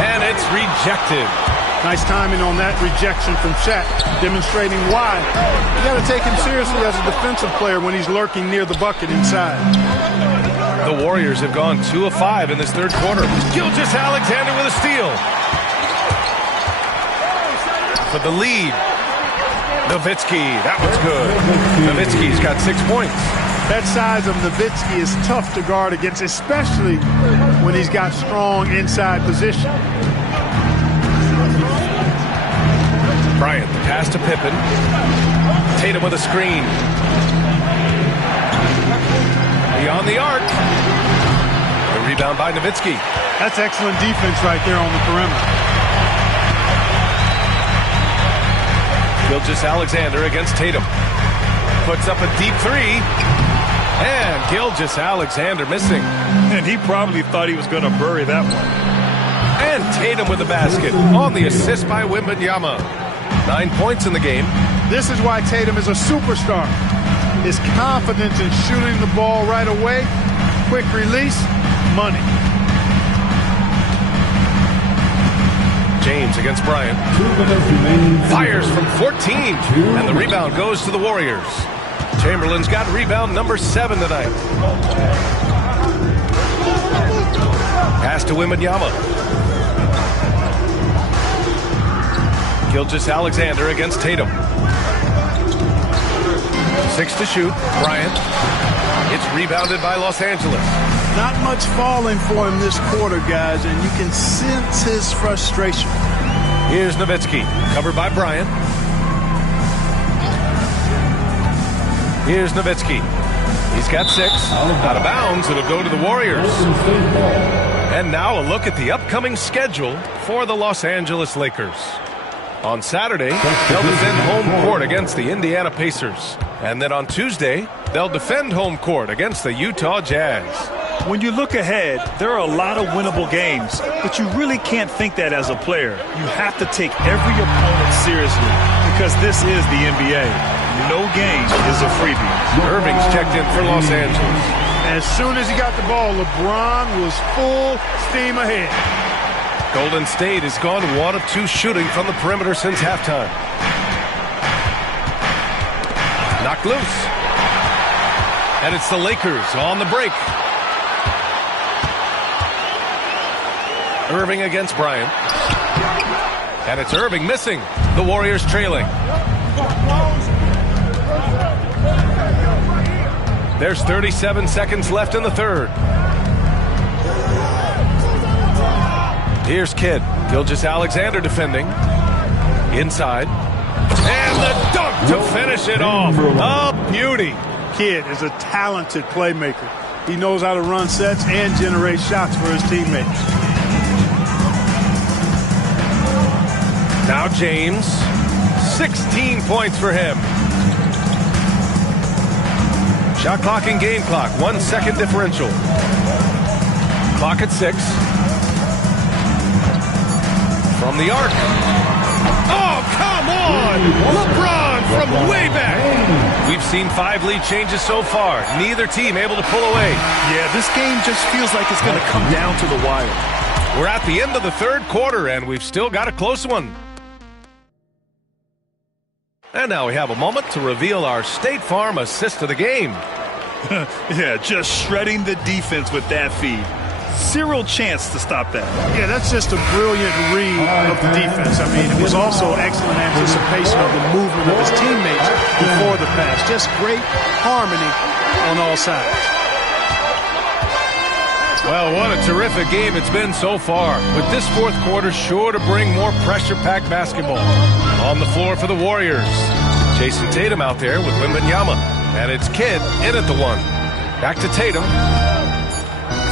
And it's rejected. Nice timing on that rejection from Shaq, demonstrating why. You got to take him seriously as a defensive player when he's lurking near the bucket inside. The Warriors have gone 2 of 5 in this third quarter. Gilgeous-Alexander with a steal. For the lead. Nowitzki, that one's good. Nowitzki's got 6 points. That size of Nowitzki is tough to guard against, especially when he's got strong inside position. Bryant, the pass to Pippen. Tatum with a screen. Beyond the arc. The rebound by Nowitzki. That's excellent defense right there on the perimeter. Gilgeous-Alexander against Tatum. Puts up a deep three. And Gilgeous-Alexander missing. And he probably thought he was going to bury that one. And Tatum with the basket on the assist by Wembanyama. 9 points in the game. This is why Tatum is a superstar. His confidence in shooting the ball right away, quick release, money. James against Bryant. Fires from 14. And the rebound goes to the Warriors. Chamberlain's got rebound number 7 tonight. Pass to Wembanyama. Gilgeous-Alexander against Tatum. 6 to shoot. Bryant. It's rebounded by Los Angeles. Not much falling for him this quarter, guys, and you can sense his frustration. Here's Nowitzki, covered by Bryant. Here's Nowitzki. He's got 6. Out of bounds, it'll go to the Warriors. And now a look at the upcoming schedule for the Los Angeles Lakers. On Saturday, they'll defend home court against the Indiana Pacers. And then on Tuesday, they'll defend home court against the Utah Jazz. When you look ahead, there are a lot of winnable games, but you really can't think that as a player. You have to take every opponent seriously because this is the NBA. No game is a freebie. Irving's checked in for Los Angeles. As soon as he got the ball, LeBron was full steam ahead. Golden State has gone 1 of 2 shooting from the perimeter since halftime. Knocked loose. And it's the Lakers on the break. Irving against Bryant. And it's Irving missing. The Warriors trailing. There's 37 seconds left in the third. Here's Kidd. Gilgeous-Alexander defending. Inside. And the dunk to finish it off. A beauty. Kidd is a talented playmaker. He knows how to run sets and generate shots for his teammates. Now James. 16 points for him. Shot clock and game clock. 1 second differential. Clock at 6. From the arc. Oh, come on! LeBron from way back. We've seen 5 lead changes so far. Neither team able to pull away. Yeah, this game just feels like it's going to come down to the wire. We're at the end of the third quarter, and we've still got a close one. And now we have a moment to reveal our State Farm assist of the game. Yeah, just shredding the defense with that feed. Zero chance to stop that. Yeah, that's just a brilliant read of the defense. I mean, it was also excellent anticipation of the movement of his teammates before the pass. Just great harmony on all sides. Well, what a terrific game it's been so far. With this fourth quarter sure to bring more pressure-packed basketball. On the floor for the Warriors. Jason Tatum out there with Wembanyama. And it's Kidd in at the 1. Back to Tatum.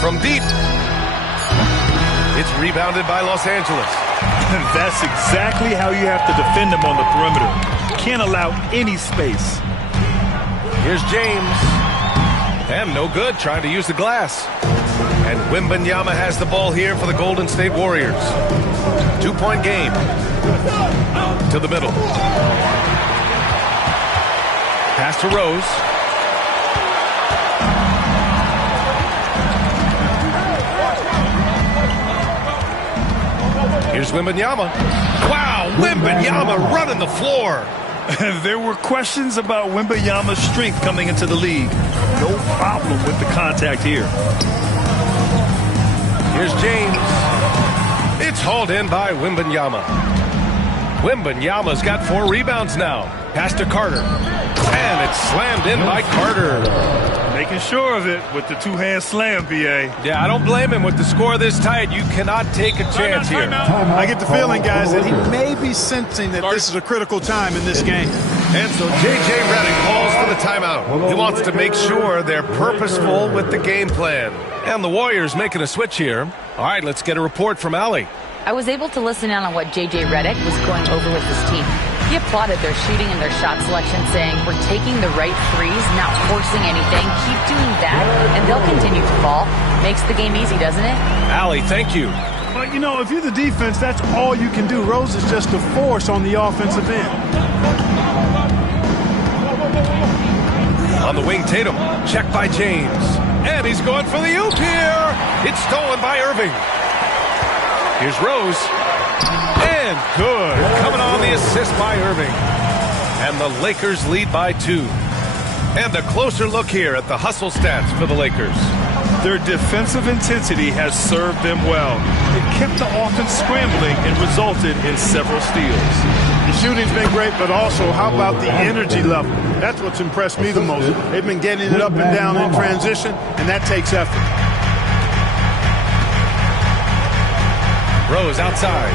From deep. It's rebounded by Los Angeles. And that's exactly how you have to defend them on the perimeter. Can't allow any space. Here's James. And no good, trying to use the glass. And Wembanyama has the ball here for the Golden State Warriors. 2-point game. To the middle. Pass to Rose. Here's Wembanyama. Wow, Wembanyama running the floor. There were questions about Wembanyama's strength coming into the league. No problem with the contact here. Here's James. It's hauled in by Wembanyama. Wembanyama's got 4 rebounds now. Pass to Carter. And it's slammed in by Carter. Making sure of it with the two-hand slam, B.A. Yeah, I don't blame him. With the score this tight, you cannot take a chance here. I get the feeling, guys, that he may be sensing that this is a critical time in this game. And so J.J. Redick calls for the timeout. He wants to make sure they're purposeful with the game plan. And the Warriors making a switch here. All right, let's get a report from Allie. I was able to listen in on what J.J. Redick was going over with his team. He applauded their shooting and their shot selection, saying, we're taking the right threes, not forcing anything. Keep doing that, and they'll continue to fall. Makes the game easy, doesn't it? Allie, thank you. Well, you know, if you're the defense, that's all you can do. Rose is just a force on the offensive end. On the wing, Tatum. Check by James. And he's going for the oop here. It's stolen by Irving. Here's Rose. And good. Coming on the assist by Irving. And the Lakers lead by 2. And a closer look here at the hustle stats for the Lakers. Their defensive intensity has served them well. It kept the offense scrambling and resulted in several steals. The shooting's been great, but also how about the energy level? That's what's impressed me the most. They've been getting it up and down in transition, and that takes effort. Rose outside.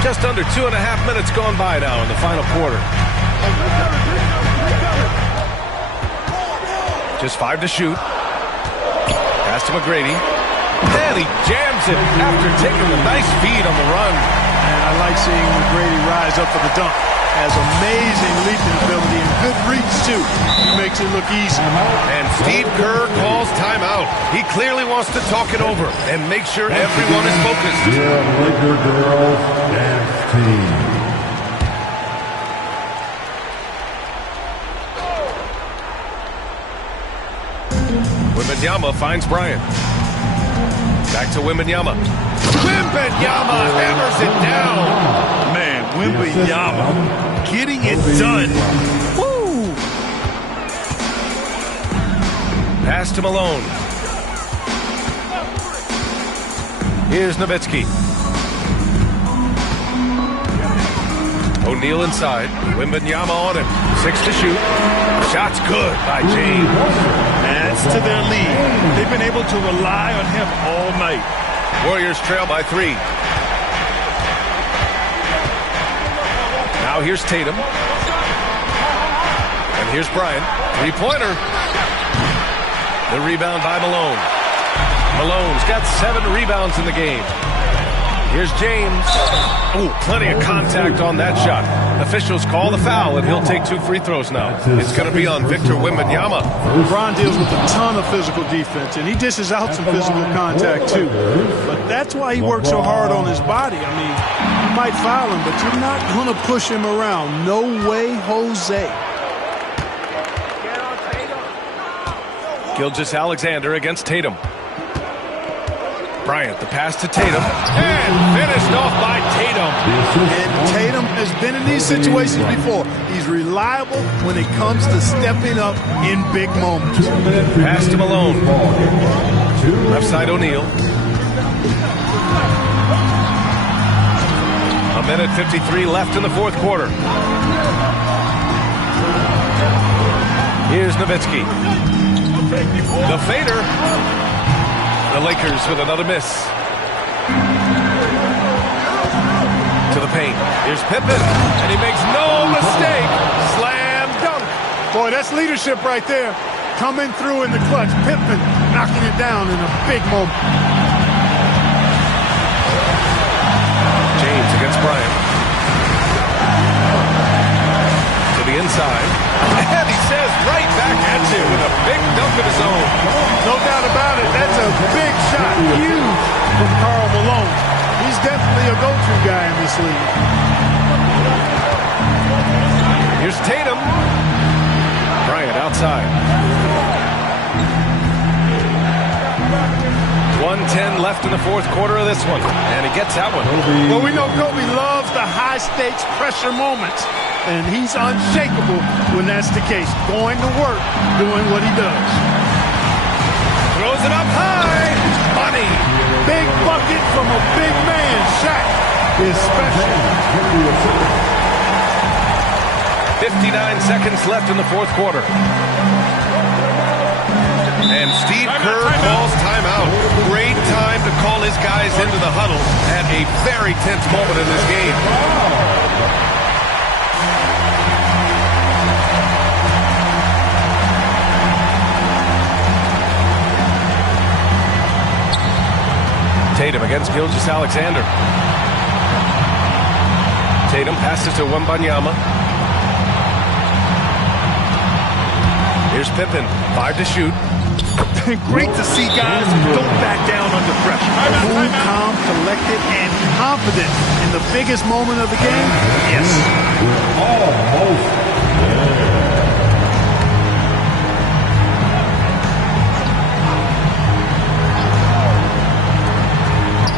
Just under 2.5 minutes gone by now in the final quarter. Just 5 to shoot. Pass to McGrady. And he jams it after taking a nice feed on the run. And I like seeing McGrady rise up for the dunk. Has amazing leaping ability and good reach, too. He makes it look easy. And Steve Kerr calls timeout. He clearly wants to talk it over and make sure everyone is focused. Laker girls dance team. Wembanyama finds Bryant. Back to Wembanyama. Wembanyama hammers it down. Man, Wembanyama getting it done. Woo! Pass to Malone. Here's Nowitzki. O'Neal inside. Wembanyama on him. 6 to shoot. Shot's good by James. Adds to their lead. They've been able to rely on him all night. Warriors trail by 3. Now here's Tatum. And here's Bryant. 3-pointer. The rebound by Malone. Malone's got 7 rebounds in the game. Here's James. Ooh, plenty of contact on that shot. Officials call the foul, and he'll take 2 free throws now. It's going to be on Victor Wembanyama. LeBron deals with a ton of physical defense, and he dishes out some physical contact, too. But that's why he works so hard on his body. I mean, you might foul him, but you're not going to push him around. No way, Jose. Gilgeous-Alexander against Tatum. Bryant, the pass to Tatum, and finished off by Tatum. And Tatum has been in these situations before. He's reliable when it comes to stepping up in big moments. Pass to Malone. Left side O'Neal. 1:53 left in the fourth quarter. Here's Nowitzki. The fader. The Lakers with another miss. To the paint. Here's Pippen. And he makes no mistake. Slam dunk. Boy, that's leadership right there. Coming through in the clutch. Pippen knocking it down in a big moment. James against Bryant. To the inside. And he says right back at you with a big dunk of his own. No doubt about it. That's a big shot. Huge from Karl Malone. He's definitely a go-to guy in this league. Here's Tatum. Bryant outside. 1 3:10 left in the fourth quarter of this one, and he gets that one. Well, we know Kobe loves the high-stakes pressure moments, and he's unshakable when that's the case. Going to work, doing what he does. Throws it up high. Money. Big bucket from a big man. Shaq is special. 59 seconds left in the fourth quarter. And Steve Kerr calls timeout. Great time to call his guys into the huddle at a very tense moment in this game. Tatum against Gilgeous-Alexander. Tatum passes to Wembanyama. Here's Pippen, 5 to shoot. Great to see guys who don't back down under pressure. Cool, calm, collected, and confident in the biggest moment of the game. Yes.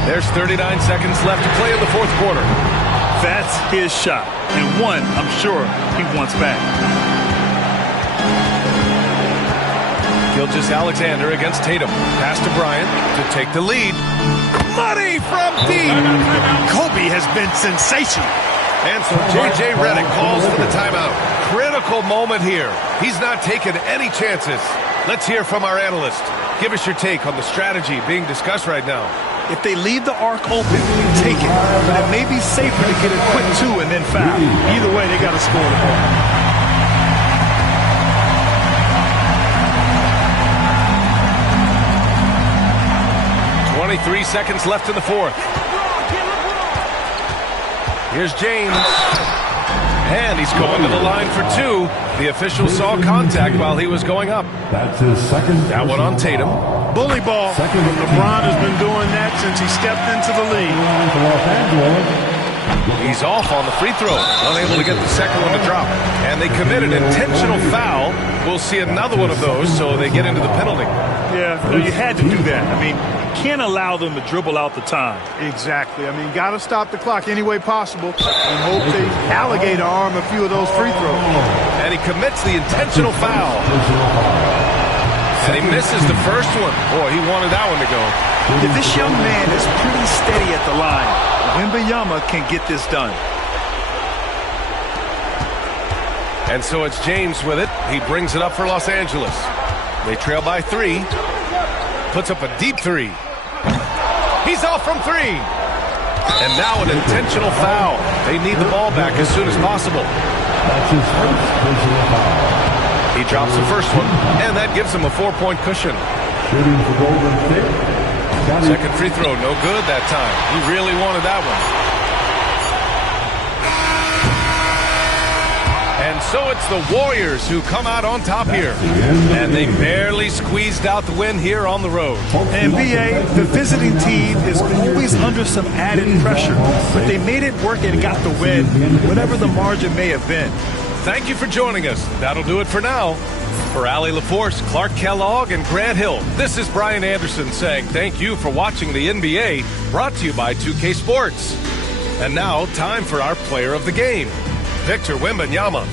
There's 39 seconds left to play in the fourth quarter. That's his shot, and one I'm sure he wants back. Gilgeous-Alexander against Tatum. Pass to Bryant to take the lead. Money from deep. Kobe has been sensational. And so J.J. Redick calls for the timeout. Critical moment here. He's not taking any chances. Let's hear from our analyst. Give us your take on the strategy being discussed right now. If they leave the arc open, take it. But it may be safer to get a quick 2 and then foul. Either way, they got to score the ball. 23 seconds left in the fourth. Here's James. And he's going to the line for 2. The official saw contact while he was going up. That's his second. That one on Tatum. Bully ball. LeBron has been doing that since he stepped into the league. He's off on the free throw. Unable to get the second one to drop. And they commit an intentional foul. We'll see another one of those, so they get into the penalty. Yeah, no, you had to do that. I mean, can't allow them to dribble out the time. Exactly. I mean, got to stop the clock any way possible and hope they alligator arm a few of those free throws. And he commits the intentional foul. And he misses the first one. Boy, he wanted that one to go. This young man is pretty steady at the line. Wembanyama can get this done. And so it's James with it. He brings it up for Los Angeles. They trail by 3. Puts up a deep 3. He's off from 3. And now an intentional foul. They need the ball back as soon as possible. That's his first personal foul. He drops the first one, and that gives him a 4-point cushion. Shooting for Golden State. Second free throw, no good that time. He really wanted that one. And so it's the Warriors who come out on top here. And they barely squeezed out the win here on the road. And B.A., the visiting team is always under some added pressure. But they made it work and got the win, whatever the margin may have been. Thank you for joining us. That'll do it for now. For Allie LaForce, Clark Kellogg, and Grant Hill, this is Brian Anderson saying thank you for watching the NBA, brought to you by 2K Sports. And now, time for our player of the game, Victor Wembanyama.